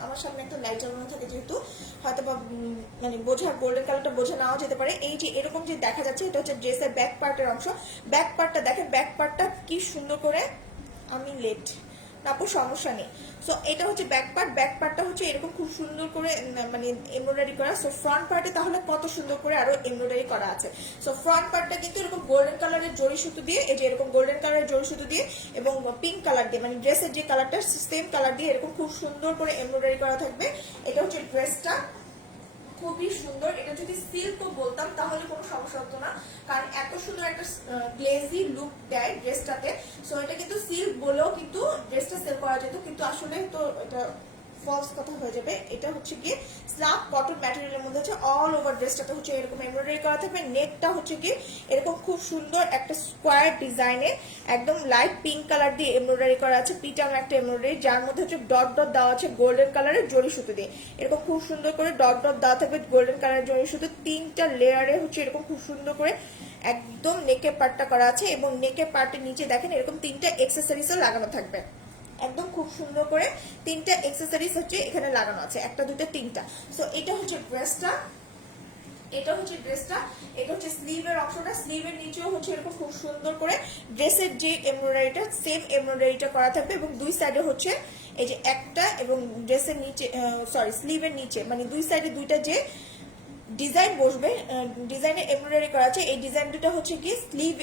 আমার সামনে একটা লাইট জ্বালানো থাকে যেহেতু হয়তোবা মানে বোঝা গোল্ডেন কালারটা বোঝা নাও যেতে পারে। এই যে এরকম যে দেখা যাচ্ছে এটা হচ্ছে ড্রেসের ব্যাক পার্টের অংশ। ব্যাক পার্টটা দেখেন, ব্যাক পার্টটা কি সুন্দর করে, আমি লেট আপু সমস্যা নেই। সো এটা হচ্ছে ব্যাক পার্ট, ব্যাক পার্টটা হচ্ছে এরকম খুব সুন্দর করে মানে এমব্রয়ডারি করা। সো ফ্রন্ট পার্টে তাহলে কত সুন্দর করে আরো এমব্রয়ডারি করা আছে। সো ফ্রন্ট পার্টটা কিন্তু এরকম গোল্ডেন কালারের জড়ি সুতো দিয়ে, এই যে এরকম গোল্ডেন কালারের জড়ি সুতো দিয়ে এবং পিঙ্ক কালার দিয়ে, মানে ড্রেসের যে কালারটা সেম কালার দিয়ে এরকম খুব সুন্দর করে এমব্রয়ডারি করা থাকবে। এটা হচ্ছে ড্রেসটা, খুবই সুন্দর। এটা যদি সিল্কও বলতাম তাহলে কোনো সমস্যা হতো না, কারণ এত সুন্দর একটা গ্লেজি লুক দেয় ড্রেসটাতে। সো এটা কিন্তু সিল্ক বলেও কিন্তু ড্রেসটা সেল করা যেত, কিন্তু আসলে তো এটা ফলস কথা হয়ে যাবে। এটা হচ্ছে গিয়ে স্ল্যাব কটন ম্যাটেরিয়ালের মধ্যে আছে। অল ওভার ড্রেসটাতে হচ্ছে এরকম এমব্রয়ডারি করা থাকবে। নেকটা হচ্ছে গিয়ে এরকম খুব সুন্দর একটা স্কোয়ার ডিজাইনে একদম লাইট পিঙ্ক কালার দিয়ে এমব্রয়ডারি করা আছে, পিটানো একটা এমব্রয়ডারি, যার মধ্যে হচ্ছে ডট ডট দেওয়া আছে গোল্ডেন কালারের জড়ি সুতো দিয়ে। এরকম খুব সুন্দর করে ডট ডট দেওয়া থাকবে গোল্ডেন কালারের জড়ি সুতো, 3টা লেয়ারে হচ্ছে এরকম খুব সুন্দর করে একদম নেকের পার্টটা করা আছে। এবং নেকের পার্টের নিচে দেখেন এরকম 3টা এক্সেসরিজও লাগানো থাকবে, একদম খুব সুন্দর করে 3টা এক্সেসরিজ হচ্ছে এখানে লাগানো আছে, একটা দুটো তিনটা। সো এটা হচ্ছে ড্রেসটা, এটা হচ্ছে ড্রেসটা, এটা হচ্ছে স্লিভের অংশটা। স্লিভের নিচেও হচ্ছে এরকম খুব সুন্দর করে ড্রেসের যে এমব্রয়ডারিটা সেম এমব্রয়ডারিটা করা থাকবে এবং দুই সাইডে হচ্ছে এই যে একটা, এবং ড্রেসের নিচে সরি স্লিভের নিচে মানে দুই সাইডে দুইটা যে ডিজাইন বসবে, ডিজাইনে এমব্রয়ডারি করা আছে। এই ডিজাইন দুটো হচ্ছে কি স্লিভ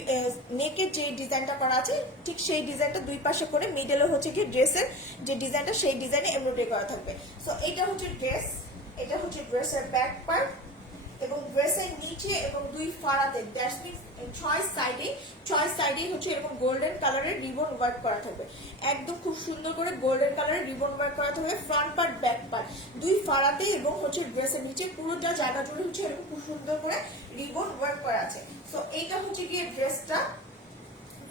নেকের যে ডিজাইনটা করা আছে ঠিক সেই ডিজাইনটা দুই পাশে করে মিডলে হচ্ছে কি ড্রেসের যে ডিজাইনটা সেই ডিজাইনে এমব্রয়ডারি করা থাকবে। সো এটা হচ্ছে ড্রেস, এটা হচ্ছে ড্রেসের ব্যাক পার্ট এবং ড্রেসের নিচে এবং দুই ফাড়াতে দ্যাটস মিন্স 6 সাইডে হচ্ছে এরকম গোল্ডেন কালারের রিবন ওয়ার্ক করা থাকবে, একদম খুব সুন্দর করে গোল্ডেন কালারের রিবন ওয়ার্ক করা থাকবে ফ্রন্ট পার্ট ব্যাক পার্ট দুই ফাড়াতে, এবং হচ্ছে ড্রেসের নিচে পুরোটা জায়গা জুড়ে হচ্ছে এরকম খুব সুন্দর করে রিবন ওয়ার্ক করা আছে। সো এইটা হচ্ছে গিয়ে ড্রেসটা।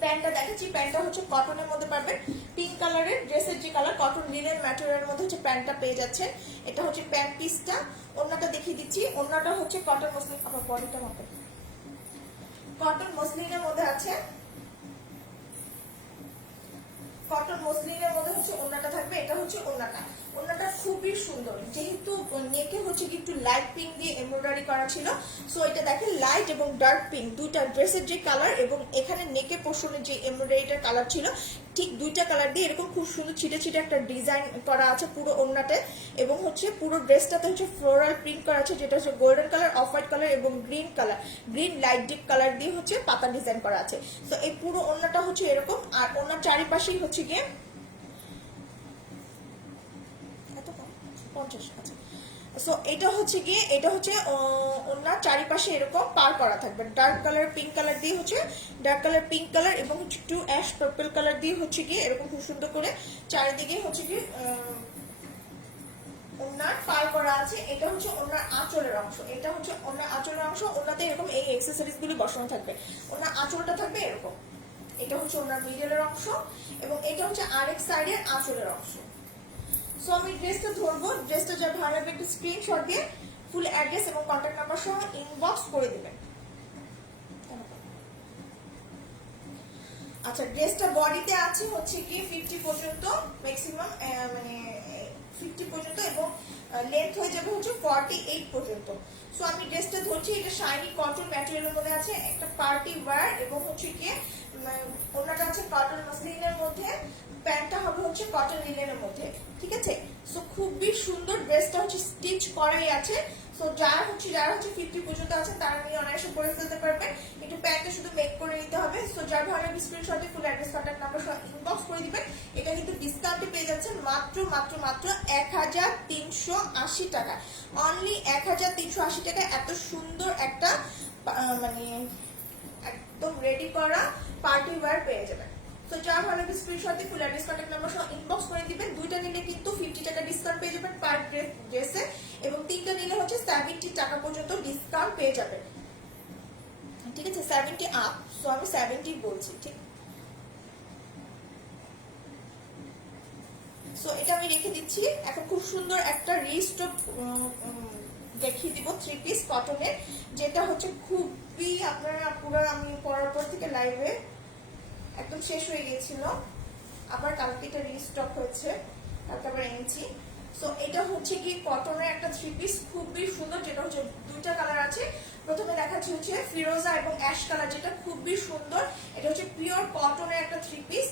প্যান্টটা দেখাচ্ছি, প্যান্টটা হচ্ছে কটনের মধ্যে পাবেন, পিঙ্ক কালারের ড্রেসের যে কালার কটন লিনেন ম্যাটেরিয়ালের মধ্যে হচ্ছে প্যান্টটা পেয়ে যাচ্ছেন। এটা হচ্ছে প্যান্ট পিসটা। ওড়নাটা দেখিয়ে দিচ্ছি, ওড়নাটা হচ্ছে কটন মসলিন, আমার বডিটা মাপে কটন মসলিনের মধ্যে আছে, কটন মসলিনের মধ্যে হচ্ছে ওড়নাটা থাকবে। এটা হচ্ছে ওড়নাটা, ওড়নাটা খুবই সুন্দর, যেহেতু নেকে হচ্ছে কি একটু লাইট পিঙ্ক দিয়ে এমব্রয়ডারি করা ছিল। সো এটা দেখেন লাইট এবং ডার্ক পিঙ্ক দুইটা ড্রেসের যে কালার এবং এখানে নেকে পোর্শনের যে এমব্রয়ডারিটার কালার ছিল ঠিক দুইটা কালার দিয়ে এরকম খুব সুন্দর ছিটে ছিটে একটা ডিজাইন করা আছে পুরো ওড়নাতে। এবং হচ্ছে পুরো ড্রেসটাতে হচ্ছে ফ্লোরাল প্রিন্ট করা আছে, যেটা হচ্ছে golden colour, off white colour এবং green colour, green light deep colour দিয়ে হচ্ছে পাতা ডিজাইন করা আছে। তো এই পুরো ওড়নাটা হচ্ছে এরকম, আর ওড়নার চারিপাশেই হচ্ছে গিয়ে 50। আচ্ছা, সো এটা হচ্ছে গিয়ে এটা হচ্ছে ওনার চারিপাশে এরকম পার করা থাকবে ডার্ক কালার পিঙ্ক কালার দিয়ে হচ্ছে ডার্ক কালার পিঙ্ক কালার এবং একটু অ্যাশ পার্পল কালার দিয়ে হচ্ছে গিয়ে এরকম খুব সুন্দর করে চারিদিকে হচ্ছে গিয়ে ওনার পার করা আছে। এটা হচ্ছে ওনার আঁচলের অংশ, এটা হচ্ছে ওনার আঁচলের অংশ। ওনাতে এরকম এই অ্যাকসেসরিজ গুলি বসানো থাকবে, ওনার আঁচলটা থাকবে এরকম, এটা হচ্ছে ওনার মিডলের অংশ এবং এটা হচ্ছে আরেক সাইডের আঁচলের অংশ। সো আমি ড্রেসটা ধরবো, ড্রেসটা যা ভালো লাগবে একটু স্ক্রিনশট দিয়ে ফুল অ্যাড্রেস এবং কন্ট্যাক্ট নাম্বার সহ ইনবক্স করে দিবেন। আচ্ছা, ড্রেসটা বডিতে আছে হচ্ছে কি 50 পর্যন্ত ম্যাক্সিমাম, মানে 50 পর্যন্ত এবং লেন্থ হয়ে যাবে হচ্ছে 48 পর্যন্ত। সো আমি ড্রেসটা ধরছি, এটা শাইনি কটন ম্যাটেরিয়ালের মধ্যে আছে, একটা পার্টি ওয়্যার এবং হচ্ছে কি ওনাটা আছে কটন মাসলিনের মধ্যে, প্যান্টটা হবে হচ্ছে কটন লিনেনের মধ্যে, ঠিক আছে। সো খুবই সুন্দর, ড্রেসটা হচ্ছে স্টিচ করাই আছে। সো যারা হচ্ছে 50 পর্যন্ত আছে তারা নিয়ে অনায়াসে পরে ফেলতে পারবেন, একটু প্যান্টটা শুধু মেক করে নিতে হবে। সো যার ভালো লাগবে স্ক্রিনশটে full address contact number inbox করে দিবেন। এটা কিন্তু ডিসকাউন্টে পেয়ে যাচ্ছেন মাত্র 1380 টাকা, অনলি 1380 টাকা। এত সুন্দর একটা মানে একদম রেডি করা পার্টি ওয়্যার পেয়ে যাবেন। তো যার ভালো লাগবে স্ক্রিনশটে ফুল অ্যাড্রেস কন্ট্যাক্ট নাম্বার সহ ইনবক্স করে দিবেন। দুইটা নিলে কিন্তু 50 টাকা ডিসকাউন্ট পেয়ে যাবেন পার ড্রেসে এবং তিনটা নিলে হচ্ছে 70 টাকা পর্যন্ত ডিসকাউন্ট পেয়ে যাবেন, ঠিক আছে, 70 আপ। সো আমি 70 বলছি, ঠিক। সো এটা আমি রেখে দিচ্ছি। এখন খুব সুন্দর একটা রিস্টক দেখিয়ে দিব, 3 পিস কটনের, যেটা হচ্ছে খুবই আপনারা পুরো, আমি পরার পর থেকে লাইভে একদম শেষ হয়ে গিয়েছিল, আবার কালকে এটা রিস্টক হয়েছে, কালকে আবার এনেছি। সো এটা হচ্ছে কি কটনের একটা 3 পিস, খুবই সুন্দর, যেটা হচ্ছে দুইটা কালার আছে। প্রথমে দেখাচ্ছি হচ্ছে ফিরোজা এবং অ্যাশ কালার, যেটা খুবই সুন্দর। এটা হচ্ছে পিওর কটনের একটা 3 পিস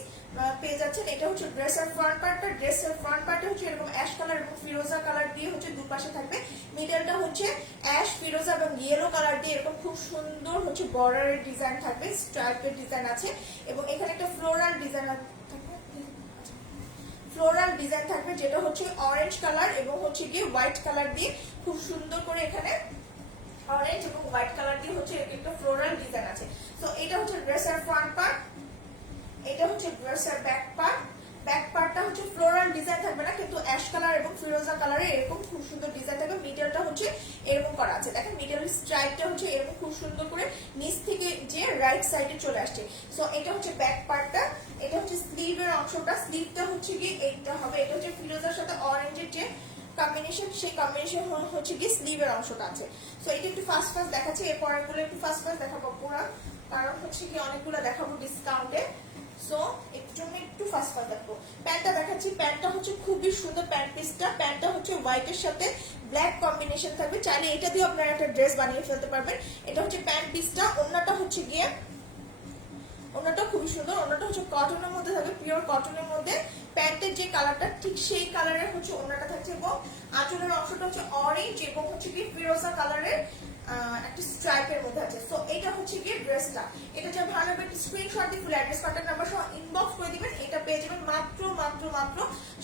পেয়ে যাচ্ছেন। এটা হচ্ছে ড্রেসের ফ্রন্ট পার্টটা, ড্রেসের ফ্রন্ট পার্টে হচ্ছে এরকম অ্যাশ কালার এবং ফিরোজা কালার দিয়ে হচ্ছে দুপাশে থাকবে। মিডলটা হচ্ছে অ্যাশ, ফিরোজা এবং ইয়েলো কালার দিয়ে এরকম খুব সুন্দর হচ্ছে বর্ডারের ডিজাইন থাকবে, স্ট্রাইপের ডিজাইন আছে এবং এখানে একটা ফ্লোরাল ডিজাইন থাকবে, যেটা হচ্ছে অরেঞ্জ কালার এবং হচ্ছে গিয়ে হোয়াইট কালার দিয়ে খুব সুন্দর করে এখানে অরেঞ্জ এবং হোয়াইট কালার দিয়ে হচ্ছে একটা ফ্লোরাল ডিজাইন আছে। তো এটা হচ্ছে ড্রেসের ফ্রন্ট পার্ট, এটা হচ্ছে ড্রেসের ব্যাক পার্ট। ব্যাক পার্টটা হচ্ছে ফ্লোরাল ডিজাইন থাকবে না, কিন্তু অ্যাশ কালার এবং ফিরোজা কালারে এরকম খুব সুন্দর ডিজাইন থাকবে। মিডলটা হচ্ছে এরকম করা আছে, দেখেন মিডলের স্ট্রাইপটা হচ্ছে এরকম খুব সুন্দর করে নিচ থেকে যে রাইট সাইডে চলে আসছে। সো এটা হচ্ছে ব্যাক পার্টটা। এটা হচ্ছে স্লিভের অংশটা, স্লিভটা হচ্ছে কি এইটা হবে, এটা হচ্ছে ফিরোজার সাথে অরেঞ্জের যে কম্বিনেশন, সেই কম্বিনেশন হচ্ছে কি স্লিভের অংশটা আছে। সো এটা একটু ফাস্ট দেখাচ্ছি, এর পরেরগুলো একটু ফাস্ট দেখাবো পুরো, কারণ হচ্ছে কি অনেকগুলো দেখাবো ডিসকাউন্টে। সো এর জন্য একটু ফাস্ট দেখবো। প্যান্টটা দেখাচ্ছি, প্যান্টটা হচ্ছে খুবই সুন্দর প্যান্ট পিসটা। প্যান্টটা হচ্ছে হোয়াইটের সাথে ব্ল্যাক কম্বিনেশন থাকবে, চাইলে এটা দিয়ে আপনারা একটা ড্রেস বানিয়ে ফেলতে পারবেন। এটা হচ্ছে প্যান্ট পিসটা। ওড়নাটা হচ্ছে গিয়ে, ওড়নাটা খুবই সুন্দর, ওড়নাটা হচ্ছে কটনের মধ্যে থাকবে, পিওর কটনের মধ্যে। প্যান্টের যে কালারটা ঠিক সেই কালারের হচ্ছে ওড়নাটা থাকছে এবং আঁচলের অংশটা হচ্ছে অরেঞ্জ এবং হচ্ছে কি ফিরোজা কালারের একটা স্ট্রাইপের মধ্যে আছে। সো এটা হচ্ছে কি ড্রেসটা। এটা যা ভালো হবে একটু স্ক্রিনশট দিয়ে ফুল অ্যাড্রেস কন্ট্যাক্ট নাম্বার সহ ইনবক্স করে দিবেন। এটা পেয়ে যাবেন মাত্র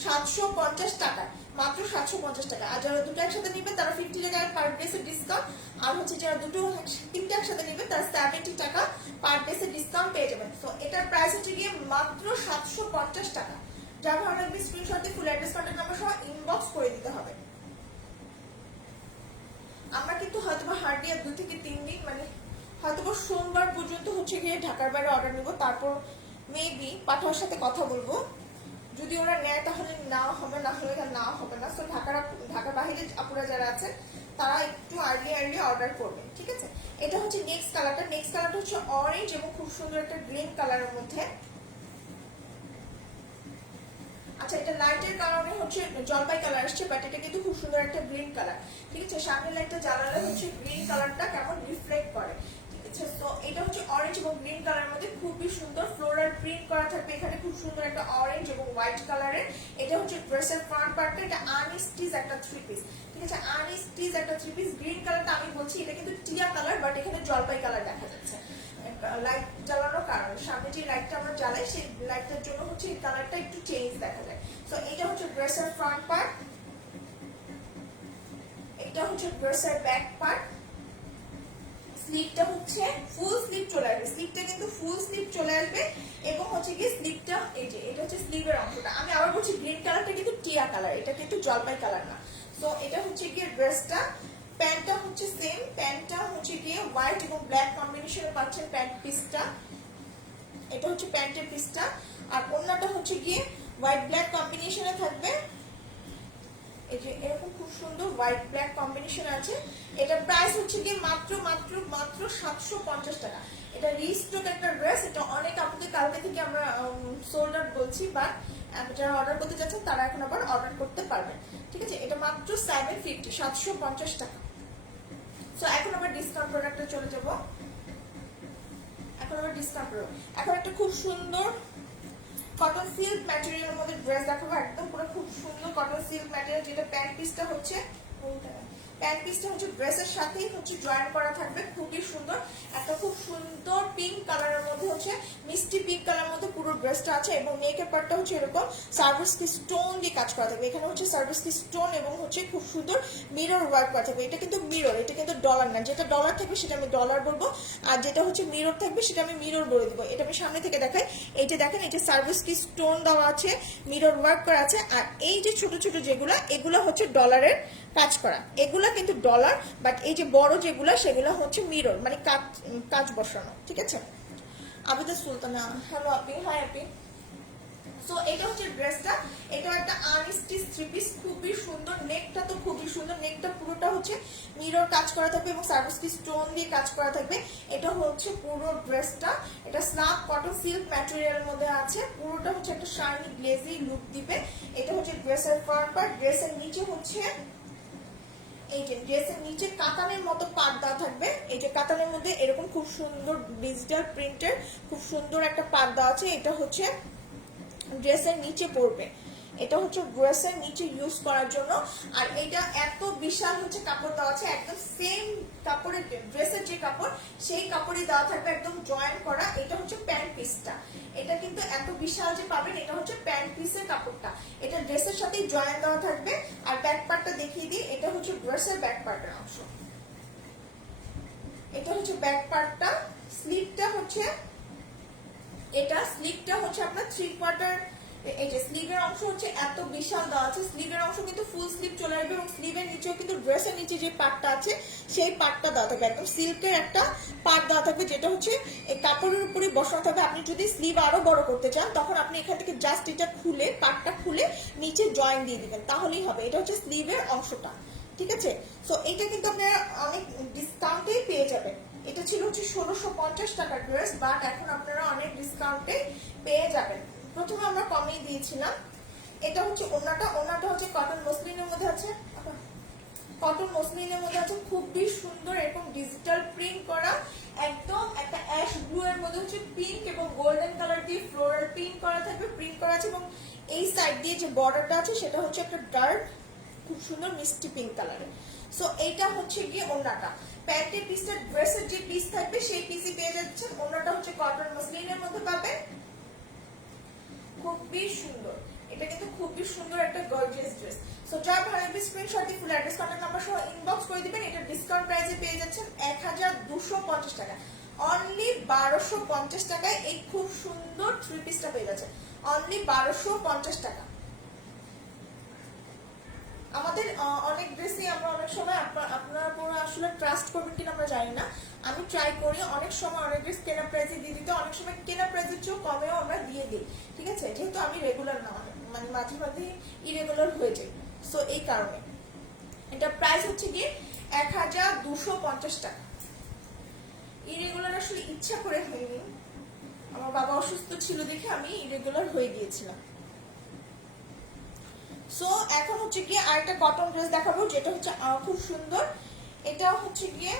750 টাকা, মাত্র 750 টাকা। আর যারা দুটো একসাথে নেবেন তারা 50 টাকা পার ড্রেসের ডিসকাউন্ট, আর হচ্ছে যারা তিনটা একসাথে নেবেন তারা 70 টাকা পার ড্রেসের ডিসকাউন্ট পেয়ে যাবেন। সো এটার প্রাইস হচ্ছে গিয়ে মাত্র 750 টাকা। যা ভালো লাগবে স্ক্রিনশট দিয়ে ফুল অ্যাড্রেস কন্ট্যাক্ট নাম্বার সহ ইনবক্স করে দিতে হবে। আমরা কিন্তু হয়তোবা হার্ডলি 2 থেকে 3 দিন, মানে হয়তোবা সোমবার পর্যন্ত হচ্ছে গিয়ে ঢাকার বাইরে অর্ডার নেব, তারপর মেবি পাঠাওয়ার সাথে কথা বলবো, যদি ওরা নেয় তাহলে না হবে, না হলে না হবে না। সো ঢাকার বাইরে আপুরা যারা আছেন তারা একটু আর্লি অর্ডার করবেন, ঠিক আছে। এটা হচ্ছে নেক্সট কালারটা। নেক্সট কালারটা হচ্ছে অরেঞ্জ এবং খুব সুন্দর একটা গ্রিন কালারের মধ্যে। আচ্ছা, এটা লাইটের কারণে হচ্ছে জলপাই কালার আসছে, বাট এটা কিন্তু খুব সুন্দর একটা গ্রিন কালার, ঠিক আছে। সামনের লাইটটা জ্বালালে হচ্ছে গ্রিন কালারটা কেমন রিফ্লেক্ট করে, ঠিক আছে। তো এটা হচ্ছে অরেঞ্জ এবং গ্রিন কালারের মধ্যে খুবই সুন্দর ফ্লোরাল প্রিন্ট করা থাকবে এখানে, খুব সুন্দর একটা অরেঞ্জ এবং হোয়াইট কালারের। এটা হচ্ছে ড্রেসের ফ্রন্ট পার্টটা, এটা আনস্টিচ একটা 3 পিস, ঠিক আছে, আনস্টিচ একটা 3 পিস। গ্রিন কালারটা আমি বলছি এটা কিন্তু টিয়া কালার, বাট এখানে জলপাই কালার দেখা যাচ্ছে লাইট জ্বালানোর কারণে। সামনে যে লাইটটা আমরা জ্বালাই সেই লাইটটার জন্য হচ্ছে এই কালারটা একটু চেঞ্জ দেখা যায়। সো এটা হচ্ছে ড্রেসের ফ্রন্ট পার্ট, এটা হচ্ছে ড্রেসের ব্যাক পার্ট। স্লিভটা হচ্ছে ফুল স্লিভ চলে আসবে, স্লিভটা কিন্তু ফুল স্লিভ চলে আসবে এবং হচ্ছে কি স্লিভটা এই যে এটা হচ্ছে স্লিভের অংশটা। আমি আবার বলছি গ্রিন কালারটা কিন্তু টিয়া কালার, এটা কিন্তু জলপাই কালার না। সো এটা হচ্ছে কি ড্রেসটা। প্যান্টটা হচ্ছে সেম, প্যান্টটা হচ্ছে গিয়ে হোয়াইট এবং ব্ল্যাক কম্বিনেশনে পাচ্ছেন প্যান্ট পিসটা। এটা হচ্ছে প্যান্টের পিসটা। আর ওড়নাটা হচ্ছে গিয়ে হোয়াইট ব্ল্যাক কম্বিনেশনে থাকবে, এই যে এরকম খুব সুন্দর হোয়াইট ব্ল্যাক কম্বিনেশন আছে। এটা প্রাইস হচ্ছে গিয়ে মাত্র মাত্র মাত্র 750 টাকা। এটা রিস্টক একটা ড্রেস, এটা অনেক আপুকে কালকে থেকে আমরা সোল্ড আউট বলছি, বাট যারা অর্ডার করতে যাচ্ছেন তারা এখন আবার অর্ডার করতে পারবেন। ঠিক আছে, এটা মাত্র 750, 750 টাকা। সো এখন আবার ডিসকাউন্ট প্রোডাক্টে চলে যাব। এখন আবার ডিসকাউন্ট প্রোডাক্ট, এখন একটা খুব সুন্দর কটন সিল্ক ম্যাটেরিয়ালের মধ্যে ড্রেস দেখাবো, একদম পুরো খুব সুন্দর কটন সিল্ক ম্যাটেরিয়াল, যেটা প্যান্ট পিসটা হচ্ছে ড্রেসের সাথেই হচ্ছে জয়েন করা থাকবে, খুবই সুন্দর। একটা খুব সুন্দর পিঙ্ক কালারের মধ্যে হচ্ছে মিষ্টি পিঙ্ক কালারের মধ্যে পুরো ড্রেসটা আছে, এবং নেকের পার্টটা হচ্ছে এরকম সার্ভিস কি স্টোন দিয়ে কাজ করা থাকবে। এখানে হচ্ছে সার্ভিস কি স্টোন এবং হচ্ছে খুব সুন্দর মিরর ওয়ার্ক করা থাকবে। এটা কিন্তু মিরর, এটা কিন্তু ডলার না। যেটা ডলার থাকবে সেটা আমি ডলার বলবো, আর যেটা হচ্ছে মিরর থাকবে সেটা আমি মিরর বলে দিব। এটা আমি সামনে থেকে দেখাই। এই যে দেখেন, এই যে সার্ভিস কি স্টোন দেওয়া আছে, মিরর ওয়ার্ক করা আছে, আর এই যে ছোট ছোট যেগুলা, এগুলো হচ্ছে ডলারের কাজ করা, এগুলা কিন্তু ডলার, বাট এই যে বড় যেগুলা সেগুলা হচ্ছে মিরর, মানে কাজ বসানো। ঠিক আছে, আবিদা সুলতানা, হ্যালো আপি, হাই আপি। সো এটা হচ্ছে ড্রেসটা, এটা একটা আনস্টিচ থ্রি পিস, খুবই সুন্দর। নেকটা তো খুবই সুন্দর, নেকটা পুরোটা হচ্ছে মিরর কাজ করা থাকবে এবং সার্ভিস কি স্টোন দিয়ে কাজ করা থাকবে। এটা হচ্ছে পুরো ড্রেসটা, এটা স্নাপ কটন সিল্ক ম্যাটেরিয়ালের মধ্যে আছে, পুরোটা হচ্ছে একটা শাইনি গ্লেজি লুক দিবে। এটা হচ্ছে ড্রেসের ফ্রন্ট পার্ট, ড্রেসের নিচে হচ্ছে এই যে ড্রেসের নিচে কাতানের মতো পাট দেওয়া থাকবে। এই যে কাতানের মধ্যে এরকম খুব সুন্দর ডিজিটাল প্রিন্টের খুব সুন্দর একটা পাট দেওয়া আছে। এটা হচ্ছে ড্রেসের নিচে পড়বে, এটা হচ্ছে ড্রেসের নিচে ইউজ করার জন্য। আর এটা এত বিশাল হচ্ছে কাপড় দেওয়া আছে, একদম সেম কাপড়ের, ড্রেসের যে কাপড় সেই কাপড়ই দেওয়া থাকবে, একদম জয়েন করা। এটা হচ্ছে প্যান্ট পিসটা, এটা কিন্তু এত বিশাল যে পাবেন, এটা হচ্ছে প্যান্ট পিসের কাপড়টা, এটা ড্রেসের সাথে জয়েন দেওয়া থাকবে। আর ব্যাক পার্টটা দেখিয়ে দিই, এটা হচ্ছে ড্রেসের ব্যাক পার্টের অংশ, এটা হচ্ছে ব্যাক পার্টটা। স্লিভটা হচ্ছে এটা, স্লিভটা হচ্ছে আপনার 3/4, এই যে স্লিভের অংশ হচ্ছে এত বিশাল দেওয়া আছে। স্লিভের অংশ কিন্তু ফুল স্লিভ চলে আসবে, এবং স্লিভের নিচেও কিন্তু ড্রেসের নিচে যে পার্টটা আছে সেই পার্টটা দেওয়া থাকবে, একদম সিল্কের একটা পার্ট দেওয়া থাকবে, যেটা হচ্ছে এই কাপড়ের উপরে বসানো থাকবে। আপনি যদি স্লিভ আরো বড় করতে চান, তখন আপনি এখান থেকে জাস্ট এটা খুলে, পার্টটা খুলে নিচে জয়েন দিয়ে দিবেন, তাহলেই হবে। এটা হচ্ছে স্লিভের অংশটা। ঠিক আছে, সো এটা কিন্তু আপনারা অনেক ডিসকাউন্টেই পেয়ে যাবেন। এটা ছিল হচ্ছে 1650 টাকার ড্রেস, বাট এখন আপনারা অনেক ডিসকাউন্টে পেয়ে যাবেন। প্রথমে আমরা কমিয়ে দিয়েছিলাম। এটা হচ্ছে ওড়নাটা, ওড়নাটা হচ্ছে কটন মসলিনের মধ্যে আছে, কটন মসলিনের মধ্যে আছে, খুবই সুন্দর, এরকম ডিজিটাল প্রিন্ট করা, একদম একটা অ্যাশ ব্লু এর মধ্যে হচ্ছে পিঙ্ক এবং গোল্ডেন কালার দিয়ে ফ্লোরাল প্রিন্ট করা থাকবে, প্রিন্ট করা আছে। এবং এই সাইড দিয়ে যে বর্ডারটা আছে সেটা হচ্ছে একটা ডার্ক খুব সুন্দর মিষ্টি পিঙ্ক কালারের। সো এইটা হচ্ছে গিয়ে ওড়নাটা। প্যান্টের পিসটা ড্রেসের যে পিস থাকবে সেই পিসই পেয়ে যাচ্ছেন। ওড়নাটা হচ্ছে কটন মসলিনের মধ্যে পাবেন, খুবই সুন্দর। এটা কিন্তু খুবই সুন্দর একটা গর্জিয়াস ড্রেস। সো যারা ভালো লাগবে স্ক্রিনশট দিয়ে ফুল অ্যাড্রেস কন্টাক্ট নাম্বার সহ ইনবক্স করে দিবেন। এটা ডিসকাউন্ট প্রাইসে পেয়ে যাচ্ছেন 1250 টাকা, অনলি 1250 টাকায় এই খুব সুন্দর থ্রি পিসটা পেয়ে যাচ্ছেন, অনলি 1250 টাকা। আমাদের অনেক ড্রেসই আমরা অনেক সময়, আপনারা পুরো আসলে ট্রাস্ট করবেন কিনা আমরা জানি না, আমি ট্রাই করি অনেক সময় অনেক ড্রেস কেনা প্রাইসে দিয়ে দিতে, অনেক সময় কেনা প্রাইসের চেয়েও কমেও আমরা দিয়ে দিই। ঠিক আছে, যেহেতু আমি রেগুলার না, মানে মাঝে মাঝে ইরেগুলার হয়ে যাই, সো এই কারণে এটা প্রাইস হচ্ছে গিয়ে 1250 টাকা। ইরেগুলার আসলে ইচ্ছা করে হয়নি, আমার বাবা অসুস্থ ছিল দেখে আমি ইরেগুলার হয়ে গিয়েছিলাম। সো এখন হচ্ছে গিয়ে আরেকটা কটন ড্রেস দেখাবো, যেটা হচ্ছে খুব সুন্দর। এটা হচ্ছে গিয়ে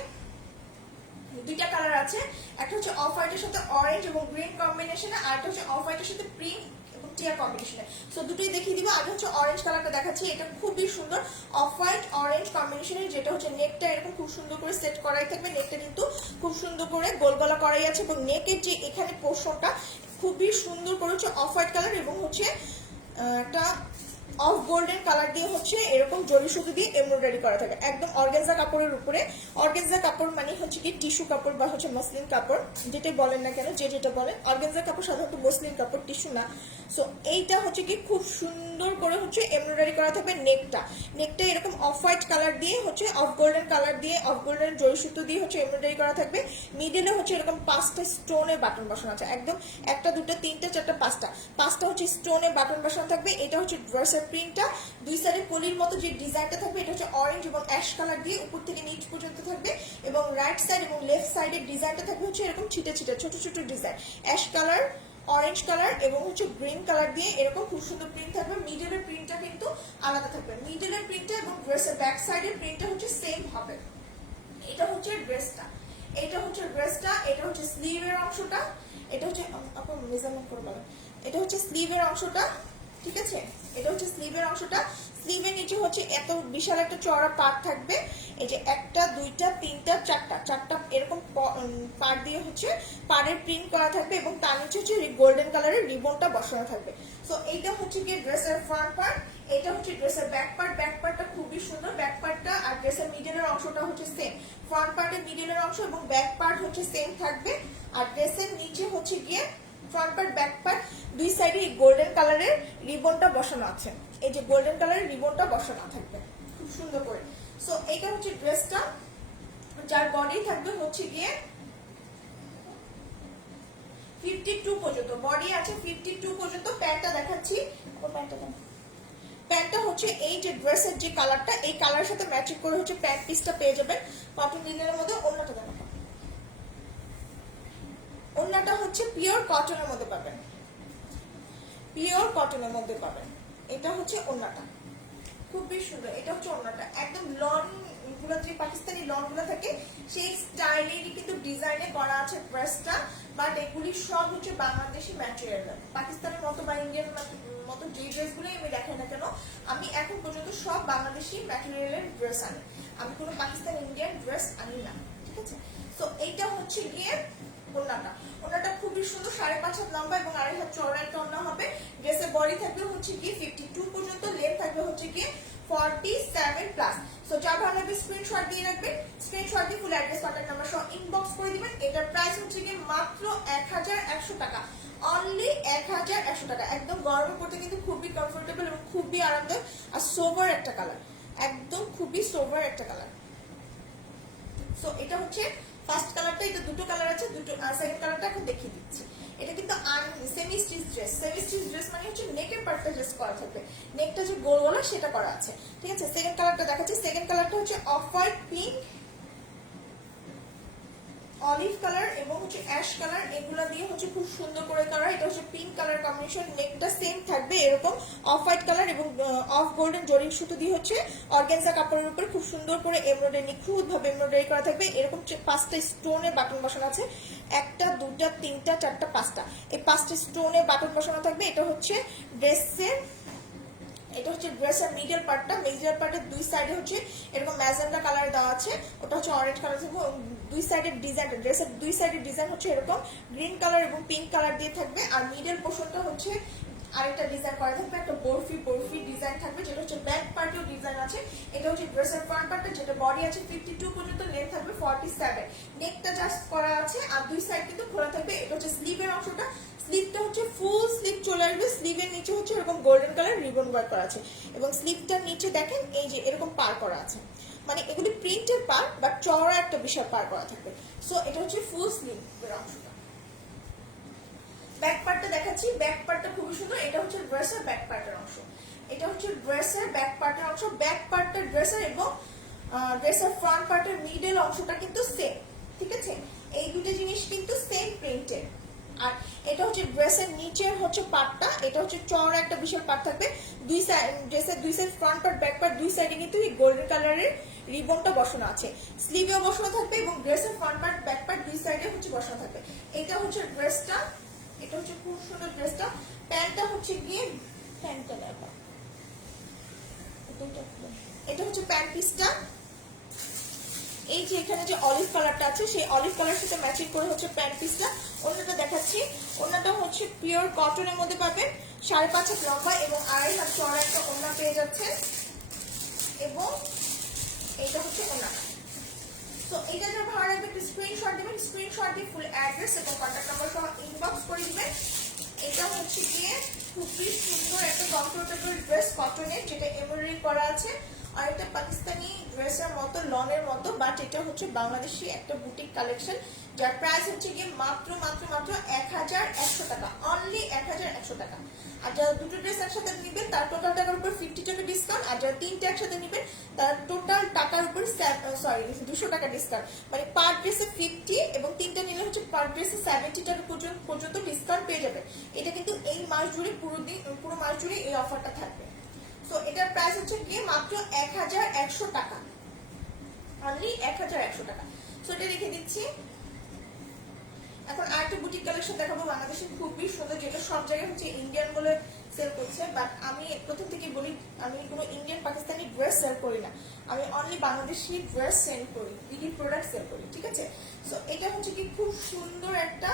দুইটা কালার আছে, একটা হচ্ছে অফ হোয়াইটের সাথে অরেঞ্জ এবং গ্রিন কম্বিনেশনে, আর একটা হচ্ছে অফ হোয়াইটের সাথে পিঙ্ক এবং টিয়া কম্বিনেশনে। সো দুটোই দেখিয়ে দিব। আগে হচ্ছে অরেঞ্জ কালারটা দেখাচ্ছি, এটা খুবই সুন্দর অফ হোয়াইট অরেঞ্জ কম্বিনেশনের, যেটা হচ্ছে নেকটা এরকম খুব সুন্দর করে সেট করাই থাকবে, নেকটা কিন্তু খুব সুন্দর করে গোল গলা করাই আছে, এবং নেকের যে এখানে পোর্শনটা খুবই সুন্দর করে হচ্ছে অফ হোয়াইট কালার, এবং হচ্ছে একটা অফ গোল্ডেন কালার দিয়ে হচ্ছে এরকম জরি সুতো দিয়ে এমব্রয়ডারি করা থাকে একদম অর্গানজা কাপড়ের উপরে। অর্গানজা কাপড় মানে হচ্ছে কি টিস্যু কাপড় বা হচ্ছে মসলিন কাপড়, যেটা বলেন না কেন, যেটা বলেন। অর্গানজা কাপড় সাধারণত মসলিন কাপড়, টিস্যু না। সো এইটা হচ্ছে কি খুব সুন্দর করে হচ্ছে এমব্রয়ডারি করা থাকবে। নেকটা এরকম অফ হোয়াইট কালার দিয়ে হচ্ছে অফ গোল্ডেন কালার দিয়ে অফ গোল্ডেন জরি সুতো দিয়ে হচ্ছে এমব্রয়ডারি করা থাকবে। মিডলে হচ্ছে এরকম 5টা স্টোনের বাটন বসানো আছে, একদম 1টা 2টা 3টা 4টা 5টা হচ্ছে স্টোনের বাটন বসানো থাকবে। এটা হচ্ছে ড্রেসের প্রিন্টটা, দুই সাইডে কলির মতো যে ডিজাইনটা থাকবে এটা হচ্ছে অরেঞ্জ এবং অ্যাশ কালার দিয়ে উপর থেকে নিচ পর্যন্ত থাকবে, এবং রাইট সাইড এবং লেফট সাইডের ডিজাইনটা থাকবে হচ্ছে এরকম ছিটে ছিটে ছোট ছোট design, ash colour, orange colour এবং হচ্ছে গ্রিন কালার দিয়ে এরকম খুব সুন্দর প্রিন্ট থাকবে। মিডলের প্রিন্টটা কিন্তু আলাদা থাকবে, মিডলের প্রিন্টটা এবং ড্রেসের ব্যাক সাইডের প্রিন্টটা হচ্ছে সেম হবে। এটা হচ্ছে ড্রেসটা, এটা হচ্ছে ড্রেসটা, এটা হচ্ছে স্লিভের অংশটা, এটা হচ্ছে আপনি মেজারমেন্ট করে বলেন, এটা হচ্ছে স্লিভের অংশটা, ঠিক আছে? এটা হচ্ছে স্লিভের অংশটা। স্লিভের নিচে হচ্ছে এত বিশাল একটা চওড়া পার্ট থাকবে, এই যে 1টা 2টা 3টা 4টা এরকম পার্ট দিয়ে হচ্ছে পাড়ের প্রিন্ট করা থাকবে, এবং তার নিচে হচ্ছে গোল্ডেন কালারের রিবনটা বসানো থাকবে। সো এইটা হচ্ছে কি ড্রেসের ফ্রন্ট পার্ট, এটা হচ্ছে ড্রেসের ব্যাক পার্ট। ব্যাক পার্টটা খুবই সুন্দর, ব্যাক পার্টটা আর ড্রেসের মিডলের অংশটা হচ্ছে সেম। ফ্রন্ট পার্টের মিডলের অংশ এবং ব্যাক পার্ট হচ্ছে সেম থাকবে, আর ড্রেসের নিচে হচ্ছে গিয়ে ফ্রন্ট পার্ট ব্যাক পার্ট দুই সাইডে গোল্ডেন কালারের রিবনটা বসানো আছে, এই যে গোল্ডেন কালারের রিবনটা বসানো থাকবে খুব সুন্দর করে। সো এটা হচ্ছে ড্রেসটা, যার বডি থাকবে হচ্ছে গিয়ে 52 পর্যন্ত, বডি আছে 52 পর্যন্ত। প্যান্টটা দেখাচ্ছি, প্যান্টটা হচ্ছে এই যে ড্রেসের যে কালারটা, এই কালারের সাথে ম্যাচিং করে হচ্ছে প্যান্ট পিসটা পেয়ে যাবেন কটন লিনেনের মধ্যে। ওড়নাটা দেখাবো, ওড়নাটা হচ্ছে পিওর কটনের মধ্যে পাবেন, পিওর কটনের মধ্যে পাবেন। এটা হচ্ছে ওড়নাটা, খুবই সুন্দর। এটা হচ্ছে ওড়নাটা, একদম লন গুলো যে পাকিস্তানি লন গুলো থাকে সেই স্টাইলেরই কিন্তু ডিজাইনে করা আছে ড্রেসটা, বাট এগুলি সব হচ্ছে বাংলাদেশি ম্যাটেরিয়াল। পাকিস্তানের মতো বা ইন্ডিয়ান মতো যে ড্রেসগুলোই আমি দেখাই না কেন, আমি এখন পর্যন্ত সব বাংলাদেশি ম্যাটেরিয়ালের ড্রেস আনি, আমি কোনো পাকিস্তান ইন্ডিয়ান ড্রেস আনি না, ঠিক আছে? তো এইটা হচ্ছে গিয়ে ওড়নাটা, ওড়নাটা খুবই সুন্দর, 5.5 হাত লম্বা এবং 2.5 হাত চওড়া একটা ওড়না হবে। ড্রেসের বডি থাকবে হচ্ছে গিয়ে 52 পর্যন্ত, লেন্থ থাকবে হচ্ছে গিয়ে 47 প্লাস। সো যা ভালো লাগবে স্ক্রিনশট দিয়ে রাখবেন, স্ক্রিনশট দিয়ে ফুল অ্যাড্রেস কন্টাক্ট নাম্বার সহ ইনবক্স করে দিবেন। এটার প্রাইস হচ্ছে গিয়ে মাত্র 1100 টাকা, অনলি 1100 টাকা। একদম গরমে পড়তে কিন্তু খুবই কমফোর্টেবল এবং খুবই আরামদায়ক, আর সোভার একটা কালার, একদম খুবই সোভার একটা কালার। সো এটা হচ্ছে ফার্স্ট কালারটা, এটা দুটো কালার আছে, দুটো সেকেন্ড কালারটা এখন দেখিয়ে দিচ্ছি। এটা কিন্তু semi stitch dress, semi stitch dress মানে হচ্ছে নেকের পার্টটা ড্রেস করা থাকবে, নেকটা যে গোলওয়ালা সেটা করা আছে, ঠিক আছে? সেকেন্ড কালারটা দেখাচ্ছি, সেকেন্ড কালারটা হচ্ছে off white pink, olive colour এবং হচ্ছে অ্যাশ কালার, এগুলা দিয়ে হচ্ছে খুব সুন্দর করে করা। এটা হচ্ছে পিঙ্ক কালার কম্বিনেশন, নেকটা সেম থাকবে এরকম অফ হোয়াইট কালার এবং অফ গোল্ডেন জরি সুতো দিয়ে হচ্ছে অর্গানজা কাপড়ের উপর খুব সুন্দর করে এমব্রয়ডারি, নিখুঁত ভাবে এমব্রয়ডারি করা থাকবে। এরকম 5টা স্টোনের বাটন বসানো আছে, 1টা 2টা 3টা 4টা 5টা, এই 5টা স্টোনের বাটন বসানো থাকবে। এটা হচ্ছে ড্রেসের, এটা হচ্ছে ড্রেসের মিডল পার্টটা, মিডল পার্টের দুই সাইডে হচ্ছে এরকম ম্যাজেন্টা কালার দেওয়া আছে, ওটা হচ্ছে অরেঞ্জ কালার থাকবে। দুই সাইডের ডিজাইনটা, ড্রেসের দুই সাইডের ডিজাইন হচ্ছে এরকম গ্রিন কালার এবং পিঙ্ক কালার দিয়ে থাকবে, আর মিডল পোর্শনটা হচ্ছে আরেকটা ডিজাইন করা থাকবে, একটা বরফি ডিজাইন থাকবে, যেটা হচ্ছে ব্যাক পার্টেও ডিজাইন আছে। এটা হচ্ছে ড্রেসের ফ্রন্ট পার্টটা, যেটা বডি আছে 52 পর্যন্ত, লেন্থ থাকবে 47, নেকটা জাস্ট করা আছে আর দুই সাইড কিন্তু খোলা থাকবে। এটা হচ্ছে স্লিভের অংশটা, স্লিভটা হচ্ছে ফুল স্লিভ চলে আসবে, স্লিভের নিচে হচ্ছে এরকম গোল্ডেন কালার রিবন ওয়ার্ক করা আছে, এবং স্লিভটার নিচে দেখেন এই যে এরকম পার করা আছে, মানে এগুলি প্রিন্টের পার বাট চওড়া একটা বিশাল পার করা থাকবে। সো এটা হচ্ছে ফুল স্লিভের অংশটা। ব্যাক পার্টটা দেখাচ্ছি, ব্যাক পার্টটা খুবই সুন্দর। এটা হচ্ছে ড্রেসের ব্যাক পার্টের অংশ, এটা হচ্ছে ড্রেসের ব্যাক পার্টের অংশ। ব্যাক পার্টটা ড্রেসের এবং ড্রেসের ফ্রন্ট পার্টের মিডল অংশটা কিন্তু সেম, ঠিক আছে? এই দুটো জিনিস কিন্তু সেম প্রিন্টের। আর এটা হচ্ছে ড্রেসের নিচের হচ্ছে পার্টটা, এটা হচ্ছে চওড়া একটা বিশাল পার্ট থাকবে, দুই সাইড ড্রেসের দুই side front part back part দুই সাইডে কিন্তু এই গোল্ডেন কালারের রিবনটা বসানো আছে, স্লিভেও বসানো থাকবে এবং ড্রেসের ফ্রন্ট পার্ট ব্যাক পার্ট দুই সাইডে হচ্ছে বসানো থাকবে। এটা হচ্ছে ড্রেসটা, এটা হচ্ছে খুব সুন্দর ড্রেসটা। প্যান্টটা হচ্ছে গিয়ে প্যান্টটা দেখো, এটা হচ্ছে প্যান্ট পিসটা, এই যে এখানে যে অলিভ কালারটা আছে সেই অলিভ কালার সাথে ম্যাচিং করে হচ্ছে প্যান্ট পিসটা। ওড়নাটা দেখাচ্ছি, ওড়নাটা হচ্ছে পিওর কটনের মধ্যে পাবেন, 5.5 হাত লম্বা এবং 2.5 হাত চওড়া একটা ওড়না পেয়ে যাচ্ছে। এবং এইটা হচ্ছে ওড়না। তো এটা যা ভালো লাগবে একটু স্ক্রিনশট দিবেন, স্ক্রিনশট দিয়ে ফুল অ্যাড্রেস এবং কন্ট্যাক্ট নাম্বার সহ ইনবক্স করে দিবেন। এটা হচ্ছে গিয়ে খুবই সুন্দর একটা কমফোর্টেবল ড্রেস কটনের, যেটা এমব্রয়ডারি করা আছে। আর এটা পাকিস্তানি ড্রেসের মতো লনের মতো, বাট এটা হচ্ছে বাংলাদেশি একটা বুটিক কালেকশন, যার প্রাইস হচ্ছে গিয়ে মাত্র 1100 টাকা, অনলি 1100 টাকা। আর যারা দুটো ড্রেস একসাথে নেবেন তার টোটাল টাকার উপর 50 টাকা ডিসকাউন্ট, আর যারা তিনটে একসাথে নেবেন তার টোটাল টাকার উপর 200 টাকা ডিসকাউন্ট, মানে পার ড্রেসে 50 এবং তিনটা নিলে হচ্ছে পার ড্রেসে 70 টাকা পর্যন্ত ডিসকাউন্ট পেয়ে যাবেন। এটা কিন্তু এই মাস জুড়ে পুরো মাস জুড়ে এই অফারটা থাকবে। তো এটার প্রাইস হচ্ছে গিয়ে মাত্র 1100 টাকা, অনলি 1100 টাকা। সো এটা রেখে দিচ্ছি। এখন আরেকটা বুটিক কালেকশন দেখাবো বাংলাদেশের, খুবই সুন্দর, যেটা সব জায়গায় হচ্ছে ইন্ডিয়ান বলে সেল করছে, বাট আমি প্রথম থেকে বলি আমি কোনো ইন্ডিয়ান পাকিস্তানি ড্রেস সেল করি না, আমি অনলি বাংলাদেশি ড্রেস সেল করি, বিডি প্রোডাক্ট সেল করি, ঠিক আছে। সো এটা হচ্ছে কি খুব সুন্দর একটা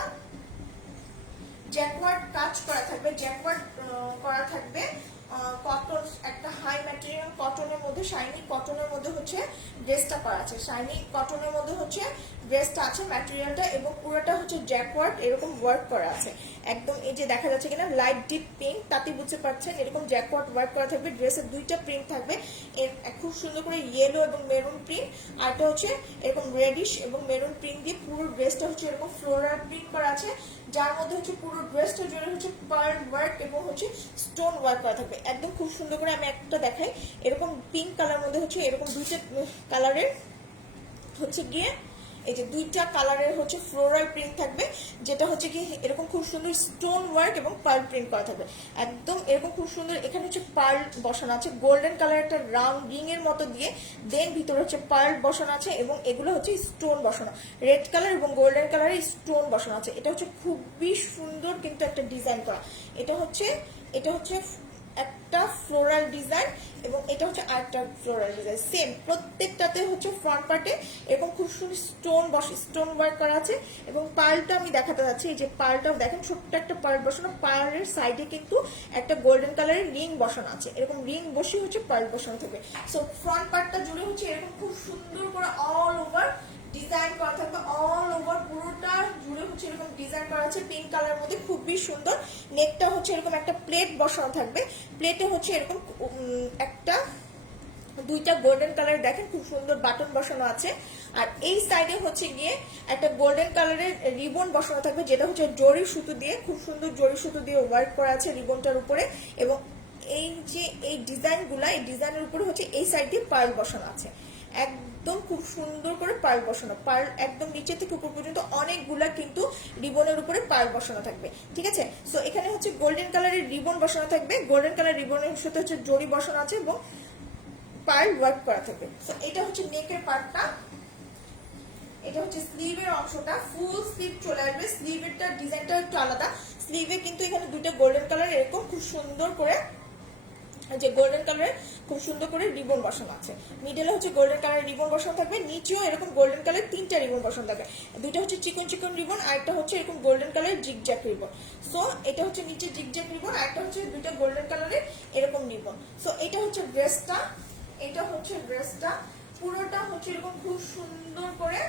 জ্যাকওয়ার্ড কাজ করা থাকবে, জ্যাকওয়ার্ড করা থাকবে, কটন, একটা হাই ম্যাটেরিয়াল কটনের মধ্যে, শাইনি কটনের মধ্যে হচ্ছে ড্রেসটা করা আছে, শাইনি কটনের মধ্যে হচ্ছে ড্রেসটা আছে ম্যাটেরিয়ালটা, এবং পুরোটা হচ্ছে জ্যাকওয়ার্ড এরকম ওয়ার্ক করা আছে একদম। এই যে দেখা যাচ্ছে কিনা লাইট ডিপ পিঙ্ক, তাতে বুঝতে পারছেন এরকম জ্যাকওয়ার্ড ওয়ার্ক করা থাকবে। ড্রেসের দুইটা প্রিন্ট থাকবে, এর খুব সুন্দর করে ইয়েলো এবং মেরুন প্রিন্ট, আর এটা হচ্ছে এরকম রেডিশ এবং মেরুন প্রিন্ট দিয়ে পুরো ড্রেসটা হচ্ছে এরকম ফ্লোরাল প্রিন্ট করা আছে, যার মধ্যে হচ্ছে পুরো ড্রেসটা জুড়ে হচ্ছে পার্ল ওয়ার্ক এবং হচ্ছে স্টোন ওয়ার্ক করা থাকবে একদম খুব সুন্দর করে। আমি একটা দেখাই, এরকম পিঙ্ক কালার মধ্যে হচ্ছে এরকম দুইটা কালারের হচ্ছে গিয়ে এই যে দুইটা কালারের হচ্ছে ফ্লোরাল প্রিন্ট থাকবে, যেটা হচ্ছে কি এরকম খুব সুন্দর স্টোন ওয়ার্ক এবং পার্ল প্রিন্ট করা থাকবে একদম এরকম খুব সুন্দর। এখানে হচ্ছে পার্ল বসানো আছে, গোল্ডেন কালার একটা রাউন্ড রিং এর মতো দিয়ে, দেন ভিতরে হচ্ছে পার্ল বসানো আছে এবং এগুলো হচ্ছে স্টোন বসানো, রেড কালার এবং গোল্ডেন কালারের স্টোন বসানো আছে। এটা হচ্ছে খুবই সুন্দর কিন্তু একটা ডিজাইন করা, এটা হচ্ছে একটা ফ্লোরাল ডিজাইন এবং এটা হচ্ছে আরেকটা ফ্লোরাল ডিজাইন, সেম প্রত্যেকটাতে হচ্ছে ফ্রন্ট পার্টে এরকম খুব সুন্দর স্টোন ওয়ার্ক করা আছে। এবং পার্লটা আমি দেখাতে যাচ্ছি, এই যে পার্লটাও দেখেন ছোট্ট একটা পার্ল বসানো, পার্লের সাইডে কিন্তু একটা গোল্ডেন কালারের রিং বসানো আছে, এরকম রিং বসে হচ্ছে পার্ল বসানো থাকবে। সো ফ্রন্ট পার্টটা জুড়ে হচ্ছে এরকম খুব সুন্দর করে অল ওভার ডিজাইন করা থাকবে, অল ওভার পুরোটা জুড়ে হচ্ছে এরকম ডিজাইন করা আছে পিঙ্ক কালার মধ্যে, খুবই সুন্দর। নেকটা হচ্ছে এরকম একটা প্লেট বসানো থাকবে, প্লেটে হচ্ছে এরকম একটা দুইটা গোল্ডেন কালার দেখেন খুব সুন্দর বাটন বসানো আছে। আর এই সাইডে হচ্ছে গিয়ে একটা গোল্ডেন কালারের রিবন বসানো থাকবে, যেটা হচ্ছে জরি সুতো দিয়ে, খুব সুন্দর জরি সুতো দিয়ে ওয়ার্ক করা আছে রিবনটার উপরে। এবং এই যে এই ডিজাইনগুলা, এই ডিজাইনের উপরে হচ্ছে এই সাইড দিয়ে পার্ল বসানো আছে, একদম খুব সুন্দর করে পার্ল বসানো, পার্ল একদম নিচে থেকে উপর পর্যন্ত অনেকগুলা কিন্তু রিবনের উপরে পার্ল বসানো থাকবে, ঠিক আছে। সো এখানে হচ্ছে গোল্ডেন কালারের রিবন বসানো থাকবে, গোল্ডেন কালার রিবনের সাথে হচ্ছে জরি বসানো আছে এবং পার্ল ওয়ার্ক করা থাকবে। সো এটা হচ্ছে নেকের পার্টটা, এটা হচ্ছে স্লিভের অংশটা, ফুল স্লিভ চলে আসবে, স্লিভেরটা ডিজাইনটা একটু আলাদা, স্লিভে কিন্তু এখানে দুটো গোল্ডেন কালার এরকম খুব সুন্দর করে যে গোল্ডেন কালারের খুব সুন্দর করে রিবন বসানো আছে, মিডলে হচ্ছে গোল্ডেন কালারের রিবন বসানো থাকবে, নিচেও এরকম গোল্ডেন কালার তিনটা রিবন বসানো থাকবে, দুটো হচ্ছে চিকন চিকন রিবন আর একটা হচ্ছে এরকম গোল্ডেন কালারের জিগজ্যাগ রিবন। সো এটা হচ্ছে নিচে জিগজ্যাগ রিবন আর একটা হচ্ছে দুটো গোল্ডেন কালারের এরকম রিবন। সো এটা হচ্ছে ড্রেসটা, এটা হচ্ছে ড্রেসটা পুরোটা হচ্ছে এরকম খুব সুন্দর করে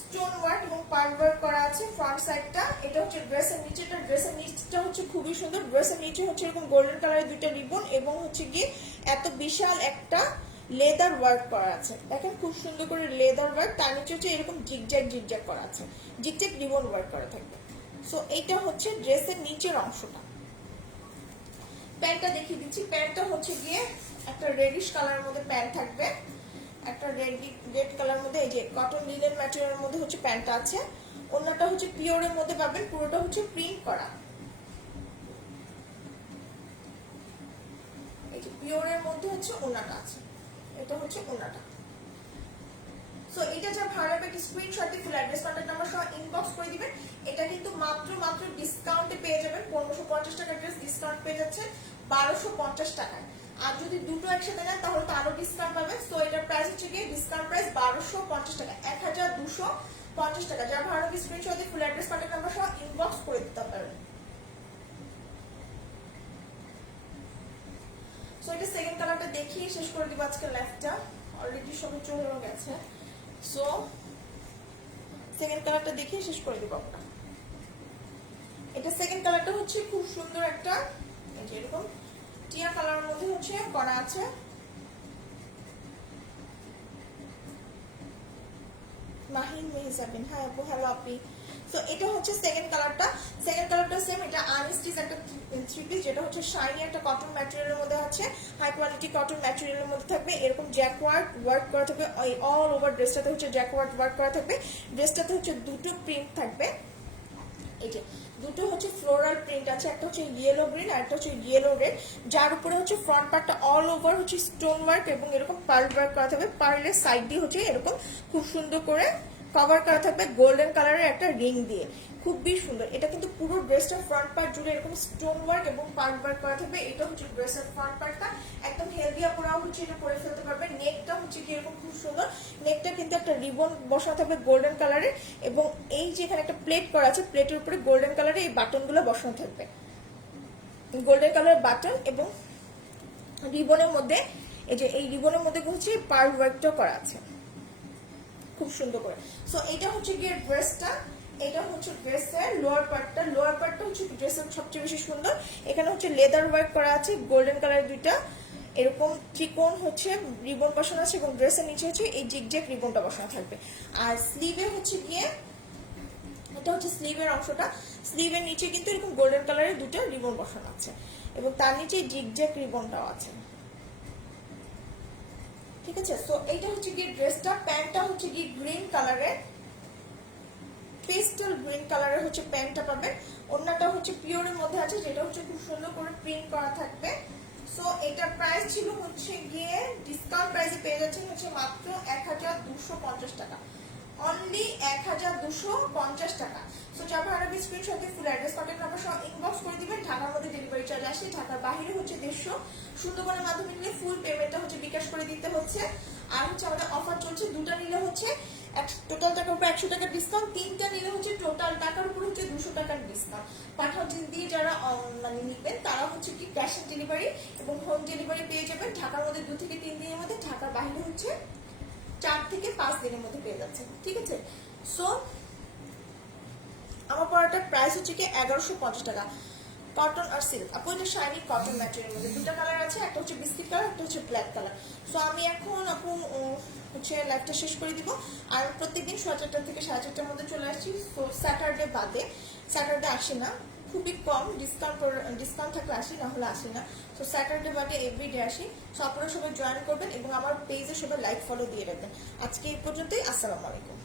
স্টোন ওয়ার্ক এবং পার্ল ওয়ার্ক করা আছে ফ্রন্ট সাইডটা। এটা হচ্ছে ড্রেসের নিচেটা, ড্রেসের নিচটা হচ্ছে খুবই সুন্দর, ড্রেসের নিচে হচ্ছে এরকম গোল্ডেন কালারের দুইটা রিবন এবং হচ্ছে গিয়ে এত বিশাল একটা লেদার ওয়ার্ক করা আছে, দেখেন খুব সুন্দর করে লেদার ওয়ার্ক, তার নিচে হচ্ছে এরকম জিগজ্যাগ করা আছে, জিগজ্যাগ রিবন ওয়ার্ক করা থাকবে। সো এইটা হচ্ছে ড্রেসের নিচের অংশটা। প্যান্টটা দেখিয়ে দিচ্ছি, প্যান্টটা হচ্ছে গিয়ে একটা রেডিশ কালারের মধ্যে প্যান্ট থাকবে, একটা রেড কালার মধ্যে এই যে কটন লিনেন ম্যাটেরিয়ালের মধ্যে হচ্ছে প্যান্টটা আছে। ওড়নাটা হচ্ছে পিওরের মধ্যে পাবেন, পুরোটা হচ্ছে প্রিন্ট করা, এই যে পিওরের মধ্যে হচ্ছে ওড়নাটা আছে, এটা হচ্ছে ওড়নাটা। সো এটা যা ভালো লাগবে একটা স্ক্রিনশট দিয়ে ফুল অ্যাড্রেস কন্টাক্ট নাম্বার সহ ইনবক্স করে দিবেন। এটা কিন্তু মাত্র ডিসকাউন্টে পেয়ে যাবেন, 1550 টাকা ড্রেস ডিসকাউন্ট পেয়ে যাচ্ছে 1250 টাকায়। আর যদি দুটো একসাথে নেন তাহলে তো আরো ডিসকাউন্ট পাবে। সো এটার প্রাইস হচ্ছে গিয়ে ডিসকাউন্ট প্রাইস 1250 টাকা, 1250 টাকা। যারা ভালো লাগে স্ক্রিনশট দিয়ে ফুল অ্যাড্রেস কন্টাক্ট নাম্বার সহ ইনবক্স করে দিতে পারেন। সো এটা সেকেন্ড কালারটা দেখিয়ে শেষ করে দিব আজকে লাইভটা, অলরেডি সবাই চলে গেছে। সো সেকেন্ড কালারটা দেখিয়ে শেষ করে দিব আমরা। এটা সেকেন্ড কালারটা হচ্ছে খুব সুন্দর একটা এরকম টিয়া কালারের মধ্যে হচ্ছে করা আছে। মাহিন মেহজাবিন, হাই আপু, হ্যালো আপনি। সো এটা হচ্ছে সেকেন্ড কালারটা। সেকেন্ড কালারটা সেম, এটা আনস্টিচ একটা থ্রি পিস, যেটা হচ্ছে শাইনি একটা কটন ম্যাটেরিয়ালের মধ্যে আছে, হাই কোয়ালিটি কটন ম্যাটেরিয়ালের মধ্যে থাকবে। এরকম জ্যাকওয়ার্ড ওয়ার্ক করা থাকবে, অল ওভার ড্রেসটাতে হচ্ছে জ্যাকওয়ার্ড ওয়ার্ক করা থাকবে। ড্রেসটাতে হচ্ছে দুটো প্রিন্ট থাকবে, এই যে দুটো হচ্ছে ফ্লোরাল প্রিন্ট আছে, একটা হচ্ছে ইয়েলো গ্রিন আর একটা হচ্ছে ইয়েলো রেড, যার উপরে হচ্ছে ফ্রন্ট পার্টটা অল ওভার হচ্ছে স্টোন ওয়ার্ক এবং এরকম পার্ল ওয়ার্ক করা থাকবে। পার্লের সাইড দিয়ে হচ্ছে এরকম খুব সুন্দর করে কভার করা থাকবে গোল্ডেন কালারের একটা রিং দিয়ে, খুবই সুন্দর। এটা কিন্তু পুরো ড্রেসটার ফ্রন্ট পার্ট জুড়ে এরকম স্টোন ওয়ার্ক এবং পার্ল ওয়ার্ক করা থাকবে। এটা হচ্ছে ড্রেসের ফ্রন্ট পার্টটা, একদম হেলদি আপুরাও হচ্ছে এটা পরে ফেলতে পারবে। নেকটা হচ্ছে কি এরকম খুব সুন্দর, নেকটা কিন্তু একটা রিবন বসানো থাকবে গোল্ডেন কালারের, এবং এই যে এখানে একটা প্লেট করা আছে, প্লেটের উপরে গোল্ডেন কালারের এই বাটনগুলো বসানো থাকবে, গোল্ডেন কালার বাটন, এবং রিবনের মধ্যে এই যে এই রিবনের মধ্যে হচ্ছে পার্ল ওয়ার্কটা করা আছে খুব সুন্দর করে। সো এটা হচ্ছে গিয়ে ড্রেসটা, এটা হচ্ছে ড্রেসের লোয়ার পার্টটা। লোয়ার পার্টটা হচ্ছে ড্রেসের সবচেয়ে বেশি সুন্দর। এখানে হচ্ছে লেদার ওয়ার্ক করা আছে, গোল্ডেন কালার দুইটা এরকম চিকন হচ্ছে রিবন বসানো আছে, এবং ড্রেসের নিচে হচ্ছে এই জিগজ্যাগ রিবনটা বসানো থাকবে। আর স্লিভে হচ্ছে গিয়ে এটা হচ্ছে স্লিভের অংশটা, স্লিভের নিচে কিন্তু এরকম গোল্ডেন কালারের দুটো রিবন বসানো আছে, এবং তার নিচে জিগজ্যাগ রিবনটাও আছে, ঠিক আছে। সো এইটা হচ্ছে গিয়ে ড্রেসটা। প্যান্টটা হচ্ছে গিয়ে গ্রিন কালারের, পেস্টাল গ্রিন কালারের হচ্ছে প্যান্টটা পাবেন। ওড়নাটা হচ্ছে পিওরের মধ্যে আছে, যেটা হচ্ছে খুব সুন্দর করে প্রিন্ট করা থাকবে। সো এটার প্রাইস ছিল হচ্ছে গিয়ে ডিসকাউন্ট প্রাইসে পেয়ে যাচ্ছেন হচ্ছে মাত্র 1250 টাকা, অনলি 1250 টাকা। সো যারা আরবি স্ক্রিনশট দিয়ে ফুল অ্যাড্রেস কন্টাক্ট নাম্বার সহ ইনবক্স করে দিবেন। ঢাকার মধ্যে ডেলিভারি চার্জ আসে, ঢাকার বাইরে হচ্ছে 150। সুন্দরবনের মাধ্যমে নিলে ফুল পেমেন্টটা হচ্ছে বিকাশ করে দিতে হচ্ছে। আর হচ্ছে আমাদের অফার চলছে, দুটা নিলে হচ্ছে টোটাল টাকার উপর 100 টাকার ডিসকাউন্ট, তিনটা নিলে হচ্ছে টোটাল টাকার উপর হচ্ছে 200 টাকার ডিসকাউন্ট। পাঠাও দিয়ে যারা মানে নিবেন তারা হচ্ছে কি ক্যাশ অন ডেলিভারি এবং হোম ডেলিভারি পেয়ে যাবেন। ঢাকার মধ্যে 2 থেকে 3 দিনের মধ্যে, ঢাকার বাইরে হচ্ছে 4 থেকে 5 দিনের মধ্যে পেয়ে যাচ্ছে, ঠিক আছে। সো আমার পড়াটার প্রাইস হচ্ছে কি 1150 টাকা, কটন আর সিল্ক। আপু এটা শাইনি কটন ম্যাটেরিয়ালের মধ্যে দুটো কালার আছে, একটা হচ্ছে বিস্কিট কালার, একটা হচ্ছে ব্ল্যাক কালার। সো আমি এখন আপু হচ্ছে লাইভটা শেষ করে দিব। আর প্রত্যেকদিন 4:30 থেকে 4:30টার মধ্যে চলে আসছি। তো স্যাটারডে বাদে, স্যাটারডে আসি না, খুবই কম ডিসকাউন্ট থাকলে আসি, না হলে আসি না। তো স্যাটারডে বাদে এভরিডে আসি। সো আপনারা সবাই জয়েন করবেন এবং আমার পেজে সবাই লাইক ফলো দিয়ে রাখবেন। আজকে এই পর্যন্তই, আসসালামু আলাইকুম।